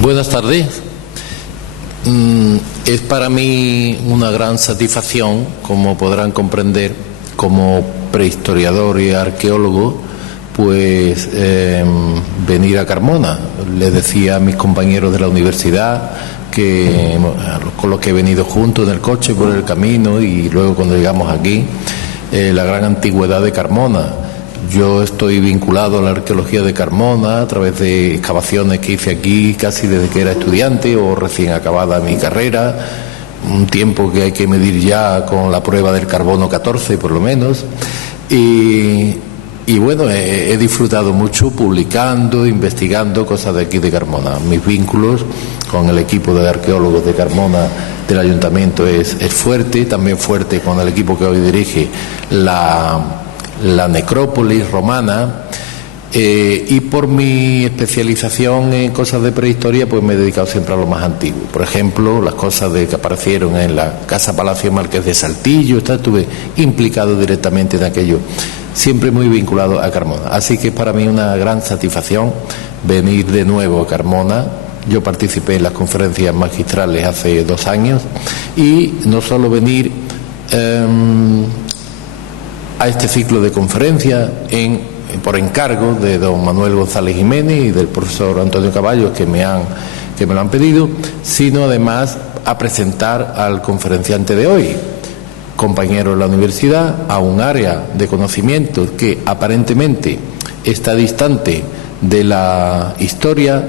Buenas tardes. Es para mí una gran satisfacción, como podrán comprender, como prehistoriador y arqueólogo, pues venir a Carmona. Les decía a mis compañeros de la universidad que con los que he venido juntos en el coche por el camino y luego cuando llegamos aquí, la gran antigüedad de Carmona. Yo estoy vinculado a la arqueología de Carmona a través de excavaciones que hice aquí casi desde que era estudiante o recién acabada mi carrera, un tiempo que hay que medir ya con la prueba del carbono 14 por lo menos, y bueno, he disfrutado mucho publicando, investigando cosas de aquí de Carmona. Mis vínculos con el equipo de arqueólogos de Carmona del ayuntamiento es fuerte, también fuerte con el equipo que hoy dirige la necrópolis romana, y por mi especialización en cosas de prehistoria pues me he dedicado siempre a lo más antiguo. Por ejemplo, las cosas que aparecieron en la Casa Palacio Marqués de Saltillo, estuve implicado directamente en aquello, siempre muy vinculado a Carmona. Así que es para mí una gran satisfacción venir de nuevo a Carmona. Yo participé en las conferencias magistrales hace 2 años y no solo venir a este ciclo de conferencias por encargo de don Manuel González Jiménez y del profesor Antonio Caballos que me lo han pedido, sino además a presentar al conferenciante de hoy, compañero de la universidad, a un área de conocimiento que aparentemente está distante de la historia.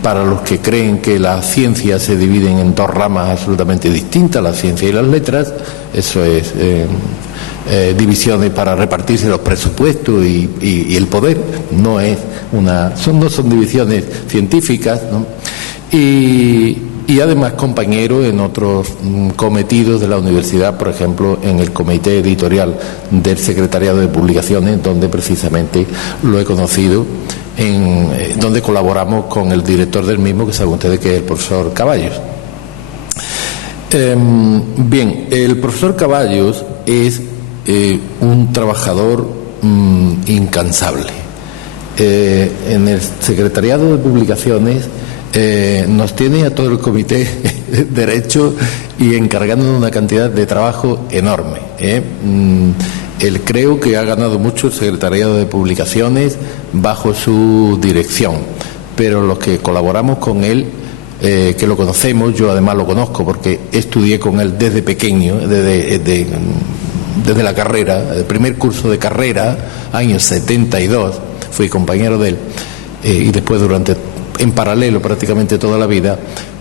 Para los que creen que las ciencias se dividen en 2 ramas absolutamente distintas, la ciencia y las letras, eso es divisiones para repartirse los presupuestos y el poder, no son divisiones científicas, ¿no? Y además compañero en otros cometidos de la universidad, por ejemplo en el comité editorial del Secretariado de Publicaciones, donde precisamente lo he conocido, donde colaboramos con el director del mismo, que saben ustedes que es el profesor Caballos. Bien, el profesor Caballos es un trabajador incansable. En el Secretariado de Publicaciones nos tiene a todo el comité derecho y encargándonos una cantidad de trabajo enorme. Él creo que ha ganado mucho el Secretariado de Publicaciones bajo su dirección, pero los que colaboramos con él, que lo conocemos, yo además lo conozco porque estudié con él desde pequeño, desde la carrera, el primer curso de carrera, año 72, fui compañero de él, y después en paralelo prácticamente toda la vida,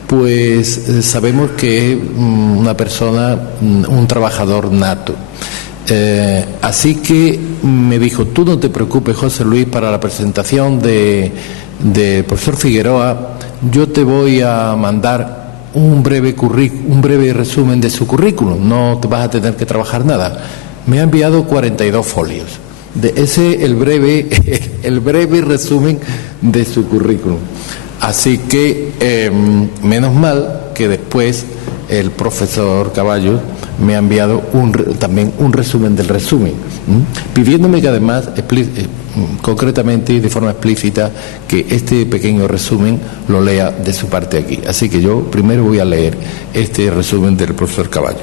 pues sabemos que es una persona, un trabajador nato. Así que me dijo: tú no te preocupes, José Luis, para la presentación de profesor Figueroa, yo te voy a mandar un breve resumen de su currículum, no te vas a tener que trabajar nada. Me ha enviado 42 folios. El breve resumen de su currículum. Así que menos mal que después el profesor Caballos me ha enviado también un resumen del resumen, pidiéndome que además concretamente y de forma explícita que este pequeño resumen lo lea de su parte aquí. Así que yo primero voy a leer este resumen del profesor Caballos.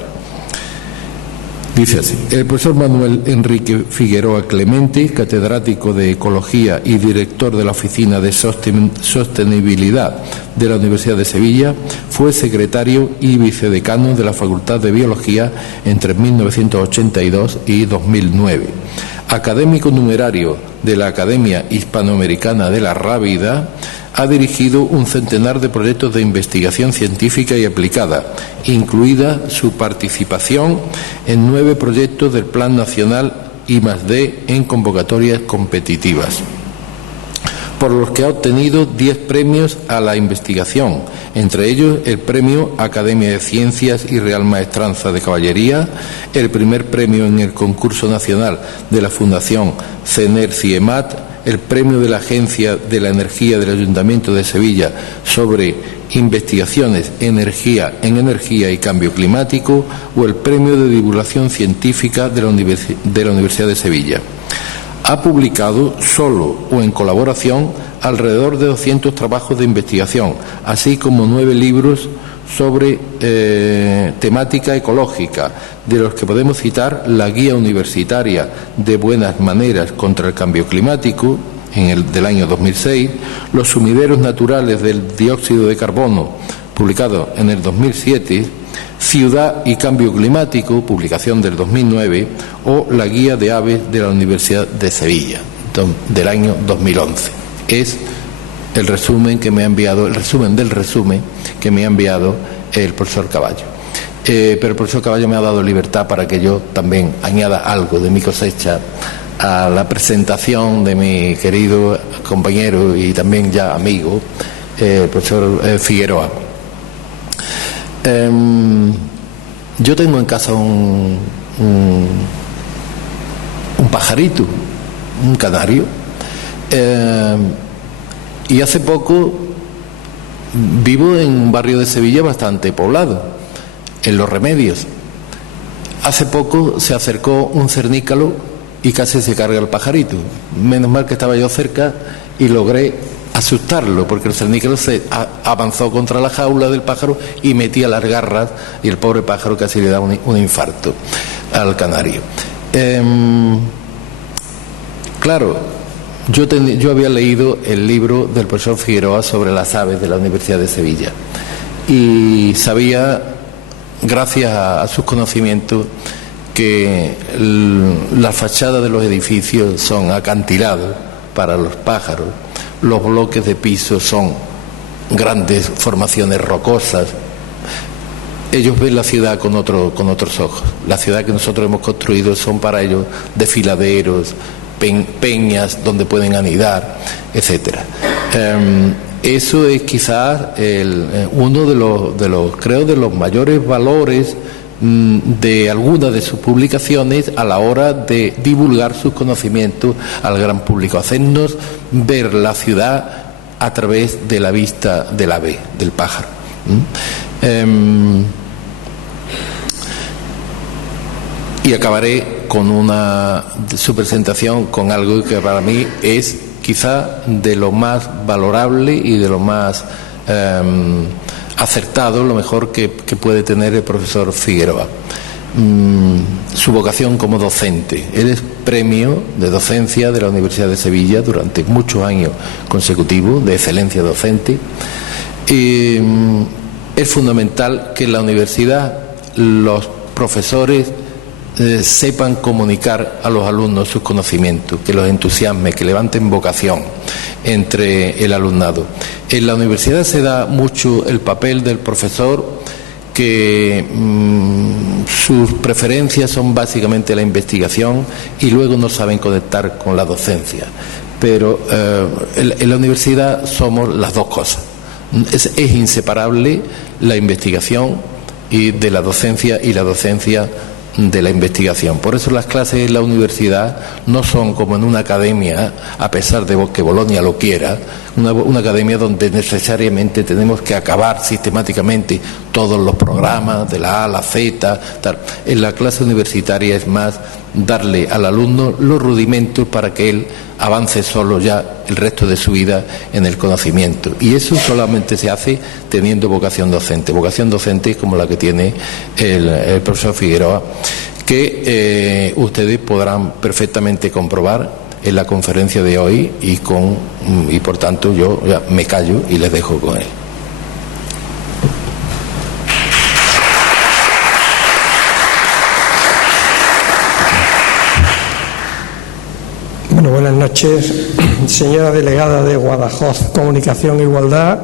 Dice así: el profesor Manuel Enrique Figueroa Clemente, catedrático de Ecología y director de la Oficina de Sostenibilidad de la Universidad de Sevilla, fue secretario y vicedecano de la Facultad de Biología entre 1982 y 2009. Académico numerario de la Academia Hispanoamericana de la Rábida, ha dirigido un centenar de proyectos de investigación científica y aplicada, incluida su participación en 9 proyectos del Plan Nacional I+D en convocatorias competitivas, por los que ha obtenido 10 premios a la investigación, entre ellos el Premio Academia de Ciencias y Real Maestranza de Caballería, el primer premio en el concurso nacional de la Fundación CENER-CIEMAT, el premio de la Agencia de la Energía del Ayuntamiento de Sevilla sobre investigaciones en energía y cambio climático, o el premio de divulgación científica de la Universidad de Sevilla. Ha publicado, solo o en colaboración, alrededor de 200 trabajos de investigación, así como 9 libros sobre temática ecológica, de los que podemos citar la Guía Universitaria de Buenas Maneras contra el Cambio Climático, del año 2006, Los sumideros naturales del dióxido de carbono, publicado en el 2007, Ciudad y Cambio Climático, publicación del 2009, o la Guía de Aves de la Universidad de Sevilla, del año 2011. Es el resumen que me ha enviado, el resumen del resumen que me ha enviado el profesor Caballo. Pero el profesor Caballo me ha dado libertad para que yo también añada algo de mi cosecha a la presentación de mi querido compañero y también ya amigo, el profesor Figueroa. Yo tengo en casa un pajarito, un canario, y hace poco vivo en un barrio de Sevilla bastante poblado, en Los Remedios. Hace poco se acercó un cernícalo y casi se carga el pajarito. Menos mal que estaba yo cerca y logré asustarlo, porque el cernícalo se avanzó contra la jaula del pájaro y metía las garras, y el pobre pájaro casi le da un infarto al canario. Claro, yo había leído el libro del profesor Figueroa sobre las aves de la Universidad de Sevilla y sabía, gracias a sus conocimientos, que las fachadas de los edificios son acantilados para los pájaros, los bloques de piso son grandes formaciones rocosas. Ellos ven la ciudad con otros ojos. La ciudad que nosotros hemos construido son para ellos desfiladeros, peñas donde pueden anidar, etcétera. Eso es quizás uno de los mayores valores de algunas de sus publicaciones a la hora de divulgar sus conocimientos al gran público, hacernos ver la ciudad a través de la vista del ave, del pájaro. Y acabaré con su presentación con algo que para mí es quizá de lo más valorable y de lo más acertado, lo mejor que puede tener el profesor Figueroa. Su vocación como docente. Él es premio de docencia de la Universidad de Sevilla durante muchos años consecutivos de excelencia docente. Es fundamental que en la universidad los profesores sepan comunicar a los alumnos sus conocimientos, que los entusiasme, que levanten vocación entre el alumnado. En la universidad se da mucho el papel del profesor, que sus preferencias son básicamente la investigación y luego no saben conectar con la docencia. Pero en la universidad somos las dos cosas. Es inseparable la investigación y de la docencia y la docencia de la investigación. Por eso las clases en la universidad no son como en una academia, a pesar de que Bolonia lo quiera, una academia donde necesariamente tenemos que acabar sistemáticamente todos los programas de la A a la Z, tal. En la clase universitaria es más darle al alumno los rudimentos para que él avance solo ya el resto de su vida en el conocimiento, y eso solamente se hace teniendo vocación docente como la que tiene el profesor Figueroa, que ustedes podrán perfectamente comprobar en la conferencia de hoy, y por tanto yo ya me callo y les dejo con él. Bueno, buenas noches, señora delegada de Guadajoz, Comunicación e Igualdad,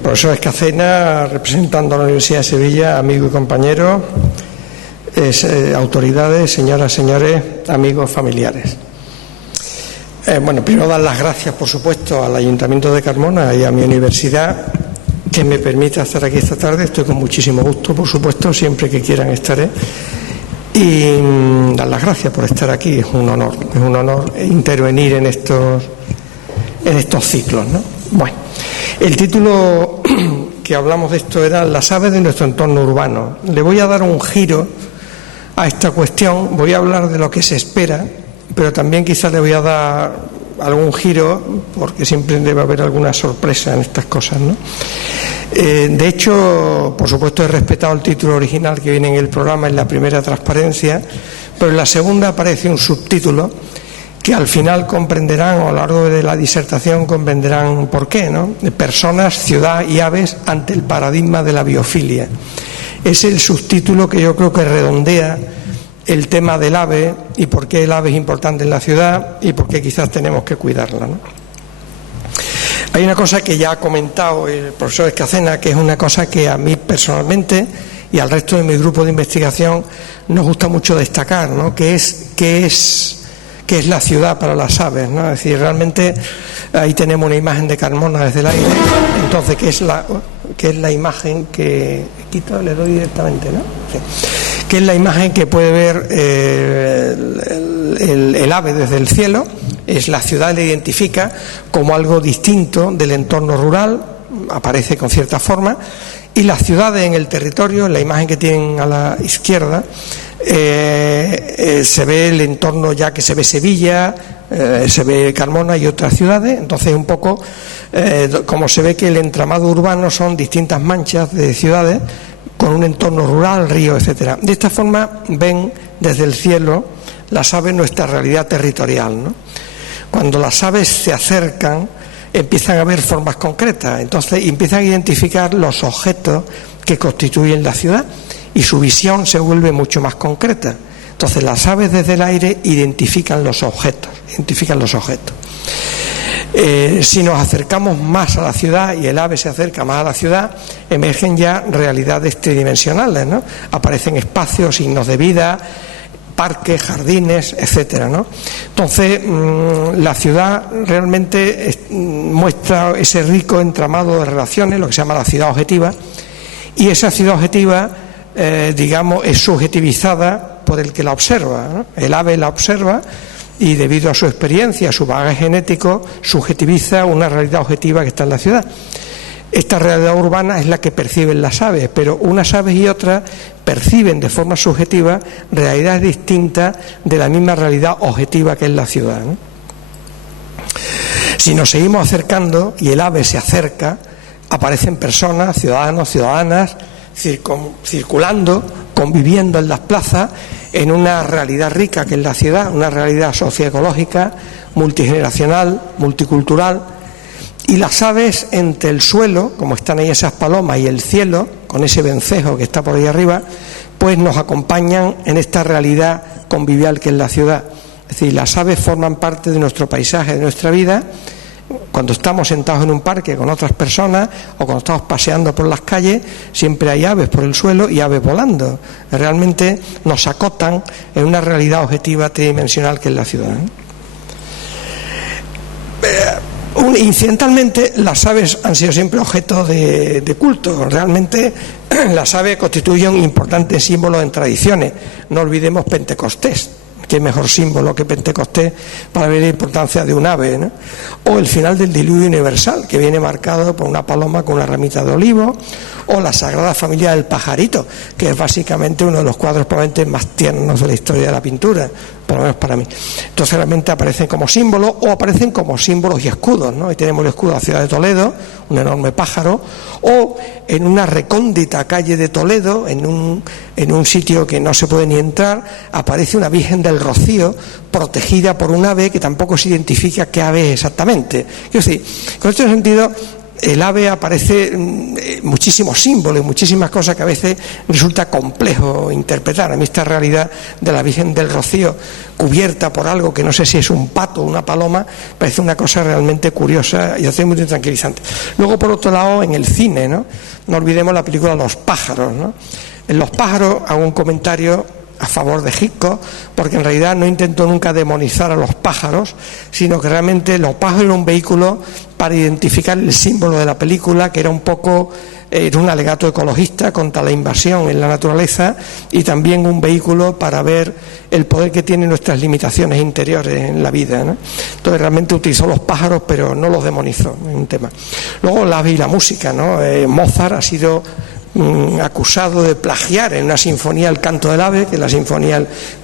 profesor Escacena, representando a la Universidad de Sevilla, amigo y compañero, autoridades, señoras, señores, amigos, familiares. Bueno, primero dar las gracias, por supuesto, al Ayuntamiento de Carmona y a mi universidad, que me permite estar aquí esta tarde. Estoy con muchísimo gusto, por supuesto, siempre que quieran estaré. Y dar las gracias por estar aquí. Es un honor intervenir en estos ciclos, ¿no? Bueno, el título que hablamos de esto era Las aves de nuestro entorno urbano. Le voy a dar un giro a esta cuestión, voy a hablar de lo que se espera, pero también quizás le voy a dar algún giro, porque siempre debe haber alguna sorpresa en estas cosas, ¿no? De hecho, por supuesto, he respetado el título original que viene en el programa, en la primera transparencia, pero en la segunda aparece un subtítulo que al final comprenderán, o a lo largo de la disertación comprenderán por qué, ¿no? Personas, ciudad y aves ante el paradigma de la biofilia. Es el subtítulo que yo creo que redondea el tema del ave y por qué el ave es importante en la ciudad y por qué quizás tenemos que cuidarla, ¿no? Hay una cosa que ya ha comentado el profesor Escacena, que es una cosa que a mí personalmente y al resto de mi grupo de investigación nos gusta mucho destacar, ¿no? Que es la ciudad para las aves, ¿no? Es decir, realmente ahí tenemos una imagen de Carmona desde el aire. Entonces, ¿qué es la imagen que quito? Le doy directamente, ¿no? Sí. Que es la imagen que puede ver el ave desde el cielo. Es la ciudad, le identifica como algo distinto del entorno rural, aparece con cierta forma, y las ciudades en el territorio, en la imagen que tienen a la izquierda, se ve el entorno, ya que se ve Sevilla, se ve Carmona y otras ciudades. Entonces un poco como se ve que el entramado urbano son distintas manchas de ciudades con un entorno rural, río, etcétera. De esta forma ven desde el cielo las aves nuestra realidad territorial, ¿no? Cuando las aves se acercan empiezan a ver formas concretas, entonces empiezan a identificar los objetos que constituyen la ciudad y su visión se vuelve mucho más concreta. Entonces las aves desde el aire identifican los objetos. Si nos acercamos más a la ciudad y el ave se acerca más a la ciudad, emergen ya realidades tridimensionales, ¿no? Aparecen espacios, signos de vida, parques, jardines, etcétera, ¿no? Entonces, la ciudad realmente muestra ese rico entramado de relaciones, lo que se llama la ciudad objetiva, y esa ciudad objetiva, digamos, es subjetivizada por el que la observa, ¿no? El ave la observa y debido a su experiencia, a su bagaje genético, subjetiviza una realidad objetiva que está en la ciudad. Esta realidad urbana es la que perciben las aves, pero unas aves y otras perciben de forma subjetiva realidades distintas de la misma realidad objetiva que es la ciudad, ¿no? Si nos seguimos acercando y el ave se acerca, aparecen personas, ciudadanos, ciudadanas, circulando, conviviendo en las plazas, en una realidad rica que es la ciudad, una realidad socioecológica, multigeneracional, multicultural. Y las aves entre el suelo, como están ahí esas palomas, y el cielo, con ese vencejo que está por ahí arriba, pues nos acompañan en esta realidad convivial que es la ciudad. Es decir, las aves forman parte de nuestro paisaje, de nuestra vida. Cuando estamos sentados en un parque con otras personas o cuando estamos paseando por las calles, siempre hay aves por el suelo y aves volando. Realmente nos acotan en una realidad objetiva tridimensional que es la ciudad, ¿eh? Incidentalmente, las aves han sido siempre objeto de culto. Realmente las aves constituyen un importante símbolo en tradiciones. No olvidemos Pentecostés. Qué mejor símbolo que Pentecostés para ver la importancia de un ave, ¿no? O el final del diluvio universal, que viene marcado por una paloma con una ramita de olivo, o la Sagrada Familia del pajarito, que es básicamente uno de los cuadros probablemente más tiernos de la historia de la pintura, por lo menos para mí. Entonces realmente aparecen como símbolos o aparecen como símbolos y escudos, ¿no? Ahí tenemos el escudo de la ciudad de Toledo, un enorme pájaro, o en una recóndita calle de Toledo, en un sitio que no se puede ni entrar, aparece una Virgen del Rocío protegida por un ave que tampoco se identifica qué ave es exactamente. Quiero decir, con este sentido, el ave aparece muchísimos símbolos, muchísimas cosas que a veces resulta complejo interpretar. A mí esta realidad de la Virgen del Rocío cubierta por algo que no sé si es un pato o una paloma, parece una cosa realmente curiosa y hace muy tranquilizante. Luego, por otro lado, en el cine, ¿no? No olvidemos la película Los pájaros, ¿no? En Los pájaros hago un comentario a favor de Hitchcock, porque en realidad no intentó nunca demonizar a los pájaros, sino que realmente los pájaros eran un vehículo para identificar el símbolo de la película, que era un alegato ecologista contra la invasión en la naturaleza y también un vehículo para ver el poder que tienen nuestras limitaciones interiores en la vida, ¿no? Entonces realmente utilizó los pájaros, pero no los demonizó, es un tema. Luego la ave y la música, ¿no? Mozart ha sido acusado de plagiar en una sinfonía el canto del ave, que es la sinfonía,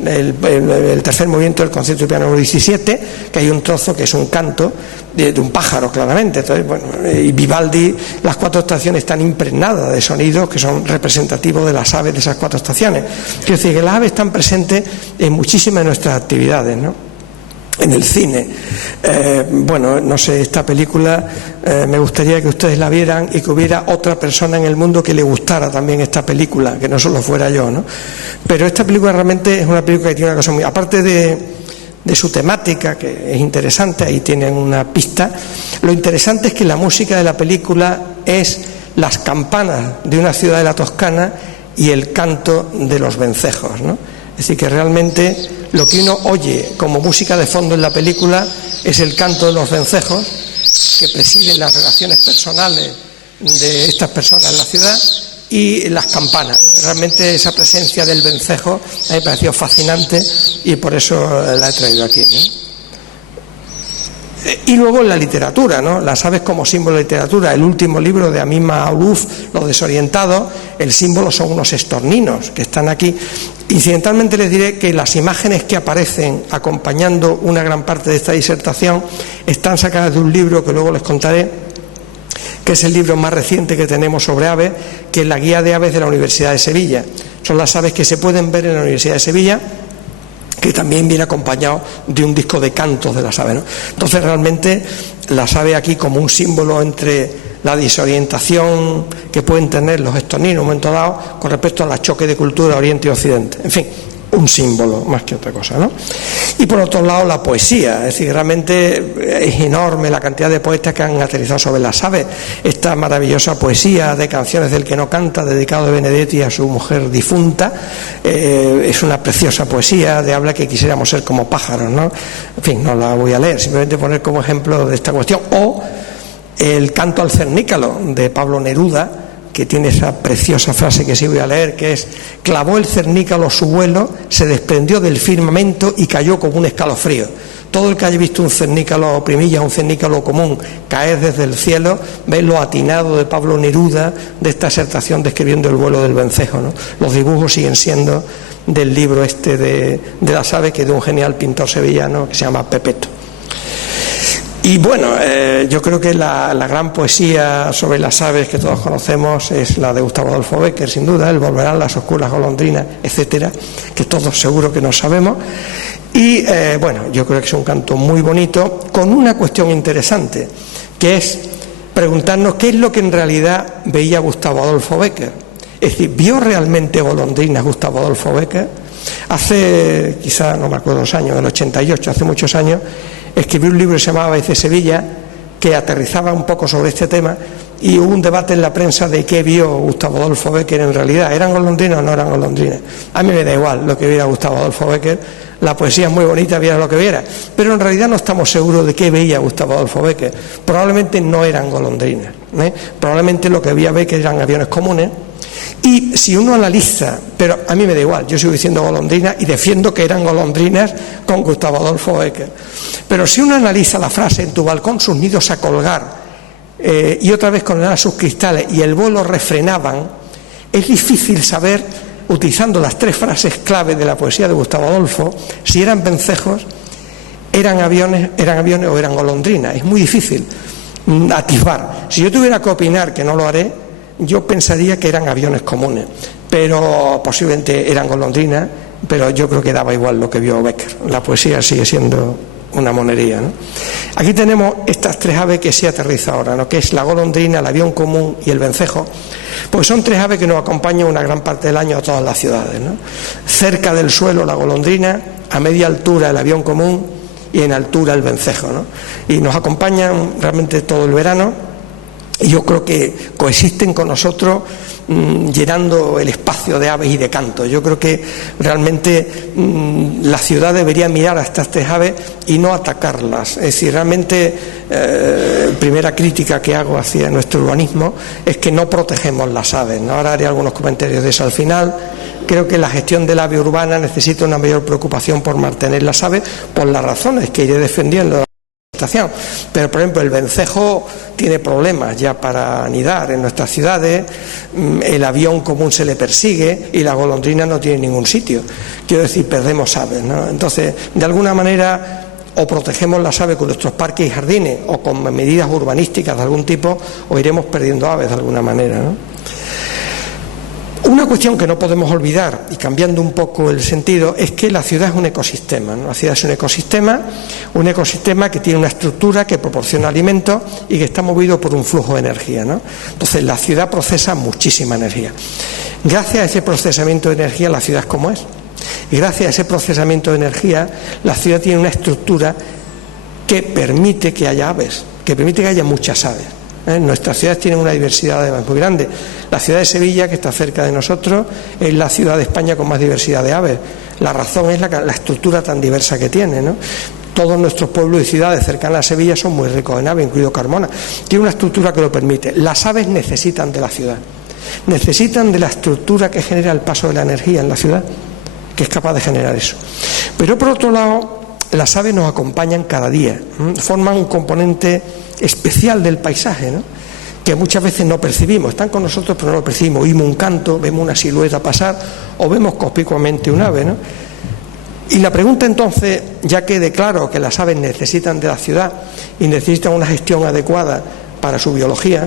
el tercer movimiento del concierto de piano número 17, que hay un trozo que es un canto de un pájaro, claramente. Entonces, bueno, y Vivaldi, las 4 estaciones están impregnadas de sonidos que son representativos de las aves de esas 4 estaciones. Quiero decir que las aves están presentes en muchísimas de nuestras actividades, ¿no? En el cine, bueno, no sé, esta película me gustaría que ustedes la vieran y que hubiera otra persona en el mundo que le gustara también esta película, que no solo fuera yo, ¿no? Pero esta película realmente es una película que tiene una cosa muy... Aparte de su temática, que es interesante, ahí tienen una pista, lo interesante es que la música de la película es las campanas de una ciudad de la Toscana y el canto de los vencejos, ¿no? Es decir, que realmente lo que uno oye como música de fondo en la película es el canto de los vencejos que presiden las relaciones personales de estas personas en la ciudad y las campanas, ¿no? Realmente esa presencia del vencejo a mí me pareció fascinante y por eso la he traído aquí, ¿no? Y luego en la literatura, ¿no? Las aves como símbolo de literatura. El último libro de Amima Auluf, Los desorientados, el símbolo son unos estorninos que están aquí. Incidentalmente les diré que las imágenes que aparecen acompañando una gran parte de esta disertación están sacadas de un libro que luego les contaré, que es el libro más reciente que tenemos sobre aves, que es la Guía de Aves de la Universidad de Sevilla. Son las aves que se pueden ver en la Universidad de Sevilla, que también viene acompañado de un disco de cantos de las aves, ¿no? Entonces realmente las aves aquí como un símbolo entre la desorientación que pueden tener los estorninos en un momento dado con respecto al choque de cultura Oriente y Occidente. En fin, un símbolo más que otra cosa, ¿no? Y por otro lado la poesía, es decir, realmente es enorme la cantidad de poetas que han aterrizado sobre las aves. Esta maravillosa poesía de Canciones del que no canta, dedicado a Benedetti y a su mujer difunta, es una preciosa poesía de habla que quisiéramos ser como pájaros, ¿no? En fin, no la voy a leer, simplemente poner como ejemplo de esta cuestión. O el canto al cernícalo de Pablo Neruda, que tiene esa preciosa frase que sí voy a leer, que es: clavó el cernícalo su vuelo, se desprendió del firmamento y cayó como un escalofrío. Todo el que haya visto un cernícalo primilla, un cernícalo común, caer desde el cielo, ve lo atinado de Pablo Neruda de esta asertación describiendo el vuelo del vencejo, ¿no? Los dibujos siguen siendo del libro este de las aves, que es de un genial pintor sevillano que se llama Pepeto. Y bueno, yo creo que la gran poesía sobre las aves que todos conocemos es la de Gustavo Adolfo Bécquer, sin duda, el Volverán las oscuras golondrinas, etcétera, que todos seguro que nos sabemos. Y bueno, yo creo que es un canto muy bonito, con una cuestión interesante, que es preguntarnos qué es lo que en realidad veía Gustavo Adolfo Bécquer. Es decir, ¿vio realmente golondrinas Gustavo Adolfo Bécquer? Hace, quizá, no me acuerdo los años, del 88, hace muchos años, escribí un libro que se llamaba Aves de Sevilla, que aterrizaba un poco sobre este tema, y hubo un debate en la prensa de qué vio Gustavo Adolfo Bécquer en realidad. ¿Eran golondrinas o no eran golondrinas? A mí me da igual lo que viera Gustavo Adolfo Bécquer, la poesía es muy bonita, viera lo que viera, pero en realidad no estamos seguros de qué veía Gustavo Adolfo Bécquer. Probablemente no eran golondrinas, probablemente lo que veía Bécquer eran aviones comunes. Y si uno analiza, pero a mí me da igual, yo sigo diciendo golondrinas y defiendo que eran golondrinas con Gustavo Adolfo Bécquer, pero si uno analiza la frase en tu balcón sus nidos a colgar y otra vez condenar sus cristales y el vuelo refrenaban, es difícil saber, utilizando las 3 frases clave de la poesía de Gustavo Adolfo, si eran vencejos, eran aviones o eran golondrinas. Es muy difícil atisbar. Si yo tuviera que opinar, que no lo haré, yo pensaría que eran aviones comunes, pero posiblemente eran golondrinas, pero yo creo que daba igual lo que vio Bécquer. La poesía sigue siendo una monería, ¿no? Aquí tenemos estas 3 aves que se aterriza ahora, ¿no? Que es la golondrina, el avión común y el vencejo. Pues son 3 aves que nos acompañan una gran parte del año a todas las ciudades, ¿no? Cerca del suelo la golondrina, a media altura el avión común y en altura el vencejo, ¿no? Y nos acompañan realmente todo el verano. Y yo creo que coexisten con nosotros llenando el espacio de aves y de cantos. Yo creo que realmente la ciudad debería mirar a estas 3 aves y no atacarlas. Es decir, realmente primera crítica que hago hacia nuestro urbanismo es que no protegemos las aves, ¿no? Ahora haré algunos comentarios de eso al final. Creo que la gestión del ave urbana necesita una mayor preocupación por mantener las aves, por las razones que iré defendiendo Pero, por ejemplo, el vencejo tiene problemas ya para anidar en nuestras ciudades, el avión común se le persigue y la golondrina no tiene ningún sitio. Quiero decir, perdemos aves, ¿no? Entonces, de alguna manera, o protegemos las aves con nuestros parques y jardines o con medidas urbanísticas de algún tipo, o iremos perdiendo aves de alguna manera, ¿no? Una cuestión que no podemos olvidar, y cambiando un poco el sentido, es que la ciudad es un ecosistema, ¿no? La ciudad es un ecosistema que tiene una estructura que proporciona alimentos y que está movido por un flujo de energía, ¿no? Entonces la ciudad procesa muchísima energía. Gracias a ese procesamiento de energía la ciudad es como es. Y gracias a ese procesamiento de energía la ciudad tiene una estructura que permite que haya aves, que permite que haya muchas aves. Nuestras ciudades tienen una diversidad de aves muy grande. La ciudad de Sevilla, que está cerca de nosotros, es la ciudad de España con más diversidad de aves. La razón es la estructura tan diversa que tiene, ¿no? Todos nuestros pueblos y ciudades cercanas a Sevilla son muy ricos en aves, incluido Carmona. Tiene una estructura que lo permite. Las aves necesitan de la ciudad, necesitan de la estructura que genera el paso de la energía en la ciudad, que es capaz de generar eso. Pero por otro lado, las aves nos acompañan cada día, forman un componente especial del paisaje, ¿no? Que muchas veces no percibimos. Están con nosotros pero no lo percibimos. Oímos un canto, vemos una silueta pasar o vemos conspicuamente un ave, ¿no? Y la pregunta entonces, ya quede claro que las aves necesitan de la ciudad y necesitan una gestión adecuada para su biología,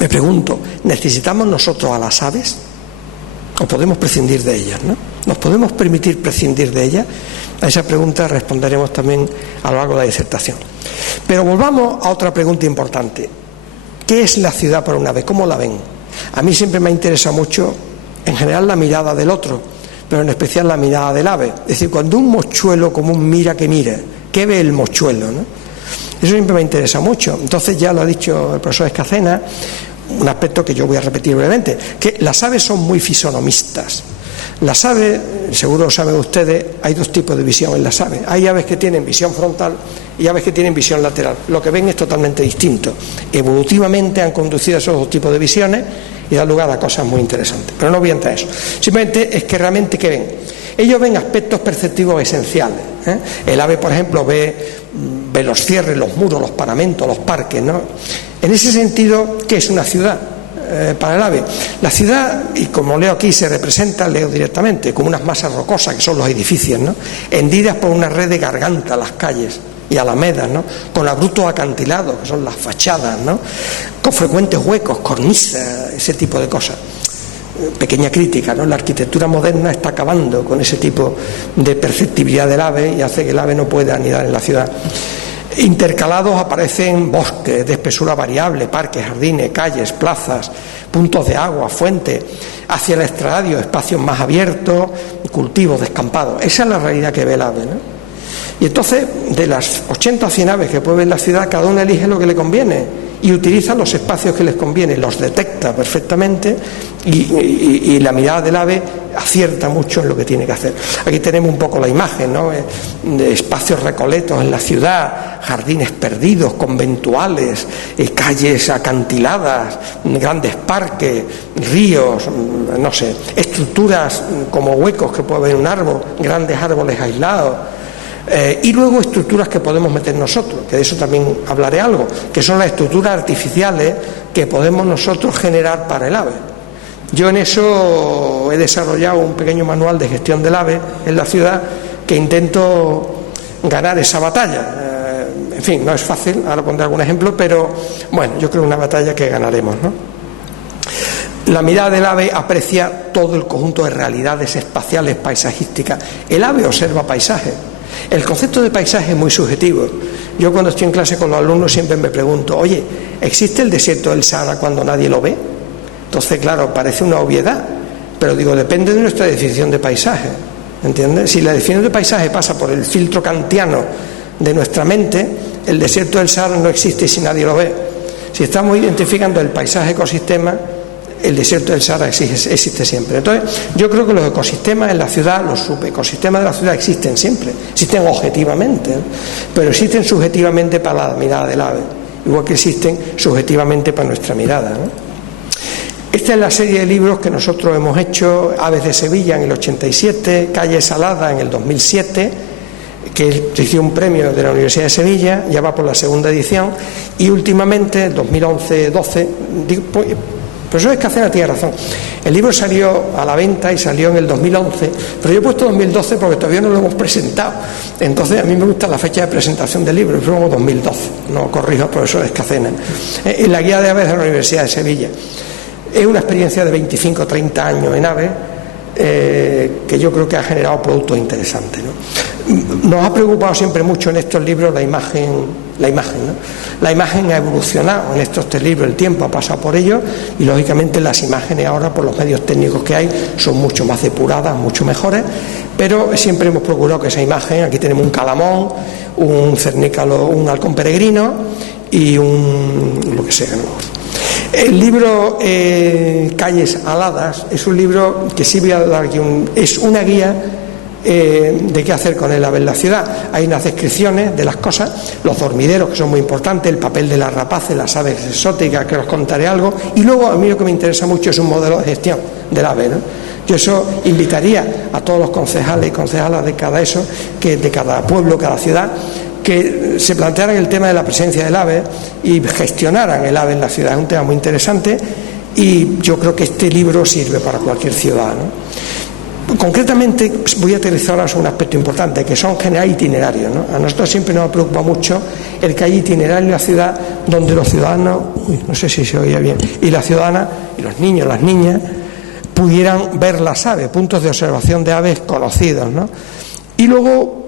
me pregunto, ¿necesitamos nosotros a las aves? ¿O podemos prescindir de ellas, ¿no? ¿Nos podemos permitir prescindir de ellas? A esa pregunta responderemos también a lo largo de la disertación. Pero volvamos a otra pregunta importante. ¿Qué es la ciudad para un ave? ¿Cómo la ven? A mí siempre me interesa mucho, en general, la mirada del otro, pero en especial la mirada del ave. Es decir, cuando un mochuelo común mira, ¿qué ve el mochuelo, no? Eso siempre me interesa mucho. Entonces, ya lo ha dicho el profesor Escacena, un aspecto que yo voy a repetir brevemente, que las aves son muy fisonomistas. Las aves, seguro lo saben ustedes, hay dos tipos de visión en las aves. Hay aves que tienen visión frontal y aves que tienen visión lateral. Lo que ven es totalmente distinto. Evolutivamente han conducido a esos dos tipos de visiones y da lugar a cosas muy interesantes. Pero no voy a entrar en eso. Simplemente es que realmente, ¿qué ven? Ellos ven aspectos perceptivos esenciales, ¿eh? El ave, por ejemplo, ve los cierres, los muros, los paramentos, los parques, ¿no? En ese sentido, ¿qué es una ciudad? Para el ave. La ciudad, y como leo aquí, se representa, leo directamente, como unas masas rocosas, que son los edificios, ¿no? Hendidas por una red de garganta las calles y alamedas, ¿no? Con abruptos acantilados, que son las fachadas, ¿no? Con frecuentes huecos, cornisas, ese tipo de cosas. Pequeña crítica, ¿no? La arquitectura moderna está acabando con ese tipo de perceptibilidad del ave y hace que el ave no pueda anidar en la ciudad. Intercalados aparecen bosques de espesura variable, parques, jardines, calles, plazas, puntos de agua, fuentes, hacia el extrarradio, espacios más abiertos, cultivos, descampados. Esa es la realidad que ve el ave, ¿no? Y entonces, de las 80 o 100 aves que puede ver en la ciudad, cada una elige lo que le conviene y utiliza los espacios que les conviene, los detecta perfectamente y la mirada del ave acierta mucho en lo que tiene que hacer. Aquí tenemos un poco la imagen, ¿no? De espacios recoletos en la ciudad, jardines perdidos, conventuales, calles acantiladas, grandes parques, ríos, no sé, estructuras como huecos que puede haber un árbol, grandes árboles aislados. Y luego estructuras que podemos meter nosotros, que de eso también hablaré algo, que son las estructuras artificiales que podemos nosotros generar para el ave. Yo en eso he desarrollado un pequeño manual de gestión del ave en la ciudad que intento ganar esa batalla. En fin, no es fácil, ahora pondré algún ejemplo, pero bueno, yo creo que es una batalla que ganaremos, ¿no? La mirada del ave aprecia todo el conjunto de realidades espaciales, paisajísticas. El ave observa paisajes. El concepto de paisaje es muy subjetivo. Yo cuando estoy en clase con los alumnos siempre me pregunto, oye, ¿existe el desierto del Sahara cuando nadie lo ve? Entonces, claro, parece una obviedad, pero digo, depende de nuestra definición de paisaje, ¿entiendes? Si la definición de paisaje pasa por el filtro kantiano de nuestra mente, el desierto del Sahara no existe si nadie lo ve. Si estamos identificando el paisaje ecosistema, el desierto del Sahara existe siempre. Entonces, yo creo que los ecosistemas en la ciudad, los subecosistemas de la ciudad existen siempre, existen objetivamente, ¿no? Pero existen subjetivamente para la mirada del ave, igual que existen subjetivamente para nuestra mirada, ¿no? Esta es la serie de libros que nosotros hemos hecho: Aves de Sevilla en el 87, Calle Salada en el 2007, que recibió un premio de la Universidad de Sevilla, ya va por la segunda edición, y últimamente, 2011-12, profesor Escacena tiene razón, el libro salió a la venta y salió en el 2011, pero yo he puesto 2012 porque todavía no lo hemos presentado. Entonces a mí me gusta la fecha de presentación del libro, fue como 2012, no corrijo al profesor Escacena, en la guía de aves de la Universidad de Sevilla. Es una experiencia de 25-30 años en aves, que yo creo que ha generado productos interesantes, ¿no? Nos ha preocupado siempre mucho en estos libros la imagen, ¿no? La imagen ha evolucionado en estos 3 libros, el tiempo ha pasado por ellos y lógicamente las imágenes ahora, por los medios técnicos que hay, son mucho más depuradas, mucho mejores, pero siempre hemos procurado que esa imagen, aquí tenemos un calamón, un cernícalo, un halcón peregrino y lo que sea, ¿no? El libro Calles Aladas es un libro que sí voy a dar aquí, es una guía de qué hacer con el ave en la ciudad. Hay unas descripciones de las cosas, los dormideros, que son muy importantes, el papel de las rapaces, las aves exóticas, que os contaré algo, y luego a mí lo que me interesa mucho es un modelo de gestión del ave, ¿no? Yo eso invitaría a todos los concejales y concejalas de cada pueblo, cada ciudad, que se plantearan el tema de la presencia del ave y gestionaran el ave en la ciudad. Es un tema muy interesante y yo creo que este libro sirve para cualquier ciudad, ¿no? Concretamente voy a aterrizar ahora sobre un aspecto importante, que son generar itinerarios, ¿no? A nosotros siempre nos preocupa mucho el que haya itinerarios en la ciudad donde los ciudadanos, no sé si se oía bien, y las ciudadanas y los niños, las niñas, pudieran ver las aves, puntos de observación de aves conocidos, ¿no? Y luego,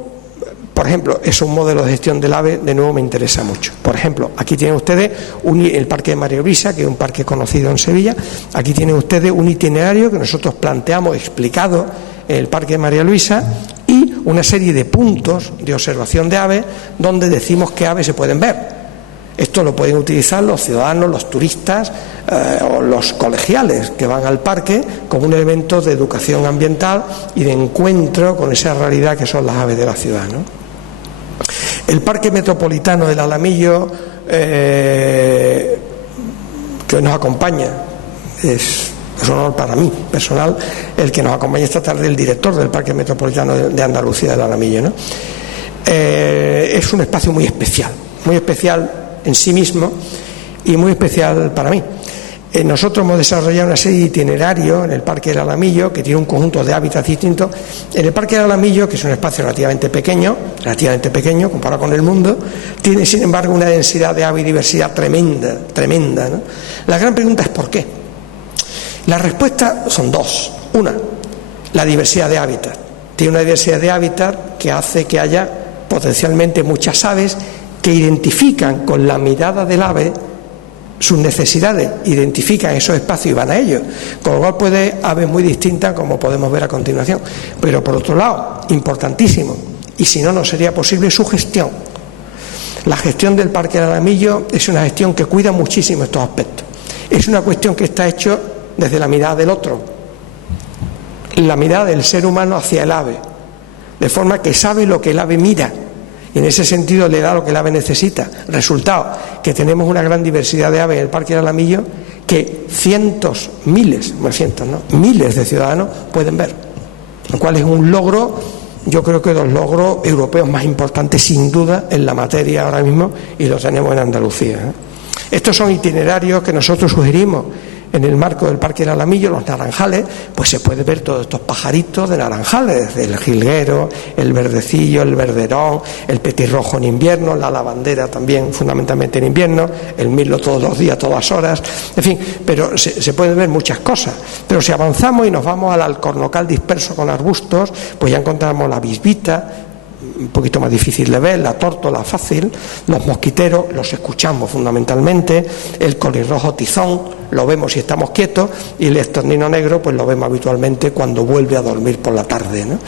por ejemplo, es un modelo de gestión del ave, de nuevo me interesa mucho. Por ejemplo, aquí tienen ustedes el Parque de María Luisa, que es un parque conocido en Sevilla. Aquí tienen ustedes un itinerario que nosotros planteamos, explicado en el Parque de María Luisa, y una serie de puntos de observación de aves donde decimos qué aves se pueden ver. Esto lo pueden utilizar los ciudadanos, los turistas o los colegiales que van al parque como un elemento de educación ambiental y de encuentro con esa realidad que son las aves de la ciudad, ¿no? El Parque Metropolitano del Alamillo, que hoy nos acompaña, es un honor para mí, personal, el que nos acompaña esta tarde, el director del Parque Metropolitano de Andalucía del Alamillo, ¿no? Es un espacio muy especial en sí mismo y muy especial para mí. Nosotros hemos desarrollado una serie de itinerarios en el Parque del Alamillo que tiene un conjunto de hábitats distintos. En el Parque del Alamillo, que es un espacio relativamente pequeño comparado con el mundo, tiene sin embargo una densidad de ave y diversidad tremenda, ¿no? La gran pregunta es ¿por qué? La respuesta son 2. Una, la diversidad de hábitat. Tiene una diversidad de hábitat que hace que haya potencialmente muchas aves que identifican con la mirada del ave sus necesidades, identifican esos espacios y van a ellos, con lo cual puede haber muy distintas, como podemos ver a continuación. Pero por otro lado, importantísimo, y si no, no sería posible, su gestión. La gestión del Parque del Alamillo es una gestión que cuida muchísimo estos aspectos. Es una cuestión que está hecho desde la mirada del otro, la mirada del ser humano hacia el ave, de forma que sabe lo que el ave mira, y en ese sentido le da lo que el ave necesita. Resultado, que tenemos una gran diversidad de aves en el Parque del Alamillo que miles de ciudadanos pueden ver, lo cual es un logro, yo creo que de los logros europeos más importantes sin duda en la materia ahora mismo, y lo tenemos en Andalucía, ¿eh? Estos son itinerarios que nosotros sugerimos en el marco del Parque del Alamillo, los naranjales, pues se puede ver todos estos pajaritos de naranjales, el jilguero, el verdecillo, el verderón, el petirrojo en invierno, la lavandera también fundamentalmente en invierno, el mirlo todos los días, todas horas, en fin, pero se pueden ver muchas cosas. Pero si avanzamos y nos vamos al alcornocal disperso con arbustos, pues ya encontramos la bisbita, un poquito más difícil de ver, la tórtola fácil, los mosquiteros los escuchamos fundamentalmente, el colirrojo tizón lo vemos si estamos quietos, y el estornino negro pues lo vemos habitualmente cuando vuelve a dormir por la tarde, ¿no?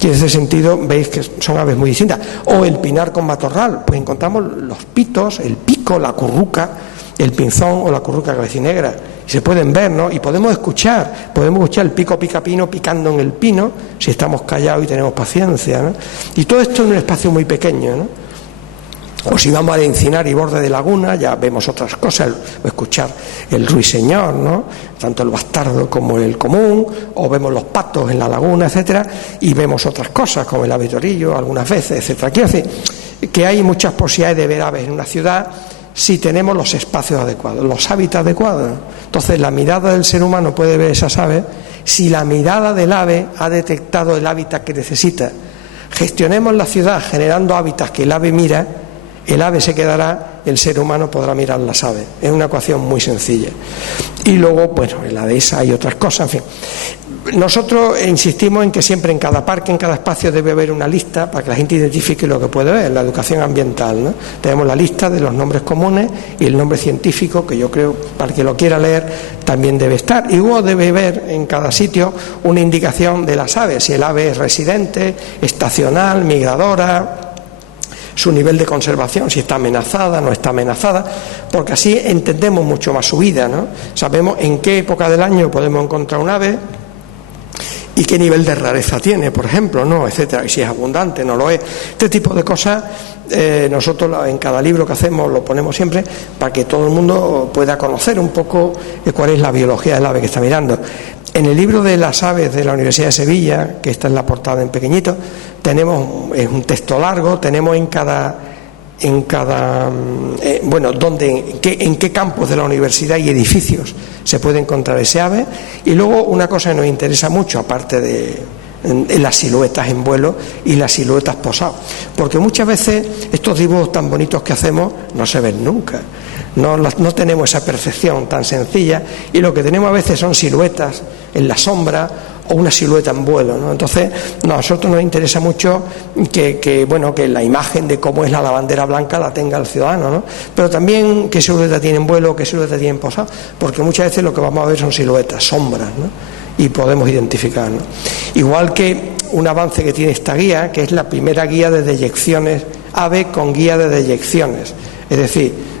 Y en ese sentido veis que son aves muy distintas. O el pinar con matorral, pues encontramos los pitos, el pico, la curruca, el pinzón o la curruca cabecinegra, se pueden ver, ¿no? Y podemos escuchar el pico picapino picando en el pino si estamos callados y tenemos paciencia, ¿no? Y todo esto en un espacio muy pequeño, ¿no? O si vamos al Encinar y Borde de Laguna, ya vemos otras cosas, escuchar el ruiseñor, ¿no? Tanto el bastardo como el común, o vemos los patos en la laguna, etcétera, y vemos otras cosas como el ave torillo algunas veces, etcétera. Quiero decir que hay muchas posibilidades de ver aves en una ciudad si tenemos los espacios adecuados, los hábitats adecuados. Entonces la mirada del ser humano puede ver esas aves si la mirada del ave ha detectado el hábitat que necesita. Gestionemos la ciudad generando hábitats que el ave mira, el ave se quedará, el ser humano podrá mirar las aves. Es una ecuación muy sencilla. Y luego, bueno, en la dehesa hay otras cosas, en fin. Nosotros insistimos en que siempre en cada parque, en cada espacio debe haber una lista para que la gente identifique lo que puede ver, la educación ambiental, ¿no? Tenemos la lista de los nombres comunes y el nombre científico, que yo creo, para el que lo quiera leer, también debe estar. Y luego debe haber en cada sitio una indicación de las aves, si el ave es residente, estacional, migradora, su nivel de conservación, si está amenazada, no está amenazada, porque así entendemos mucho más su vida, ¿no? Sabemos en qué época del año podemos encontrar un ave y qué nivel de rareza tiene, por ejemplo, ¿no? Etcétera, y si es abundante, no lo es. Este tipo de cosas nosotros en cada libro que hacemos lo ponemos siempre para que todo el mundo pueda conocer un poco cuál es la biología del ave que está mirando. En el libro de las aves de la Universidad de Sevilla, que está en la portada en pequeñito, tenemos, es un texto largo, tenemos en qué campos de la universidad y edificios se puede encontrar ese ave. Y luego una cosa que nos interesa mucho, aparte de las siluetas en vuelo y las siluetas posadas, porque muchas veces estos dibujos tan bonitos que hacemos no se ven nunca. No tenemos esa percepción tan sencilla, y lo que tenemos a veces son siluetas en la sombra o una silueta en vuelo, ¿no? Entonces a nosotros nos interesa mucho que la imagen de cómo es la bandera blanca la tenga el ciudadano, ¿no? Pero también qué silueta tiene en vuelo, qué silueta tiene en posado, porque muchas veces lo que vamos a ver son siluetas, sombras, ¿no? Y podemos identificar, ¿no? Igual que un avance que tiene esta guía, que es la primera guía de deyecciones, ave con guía de deyecciones, es decir,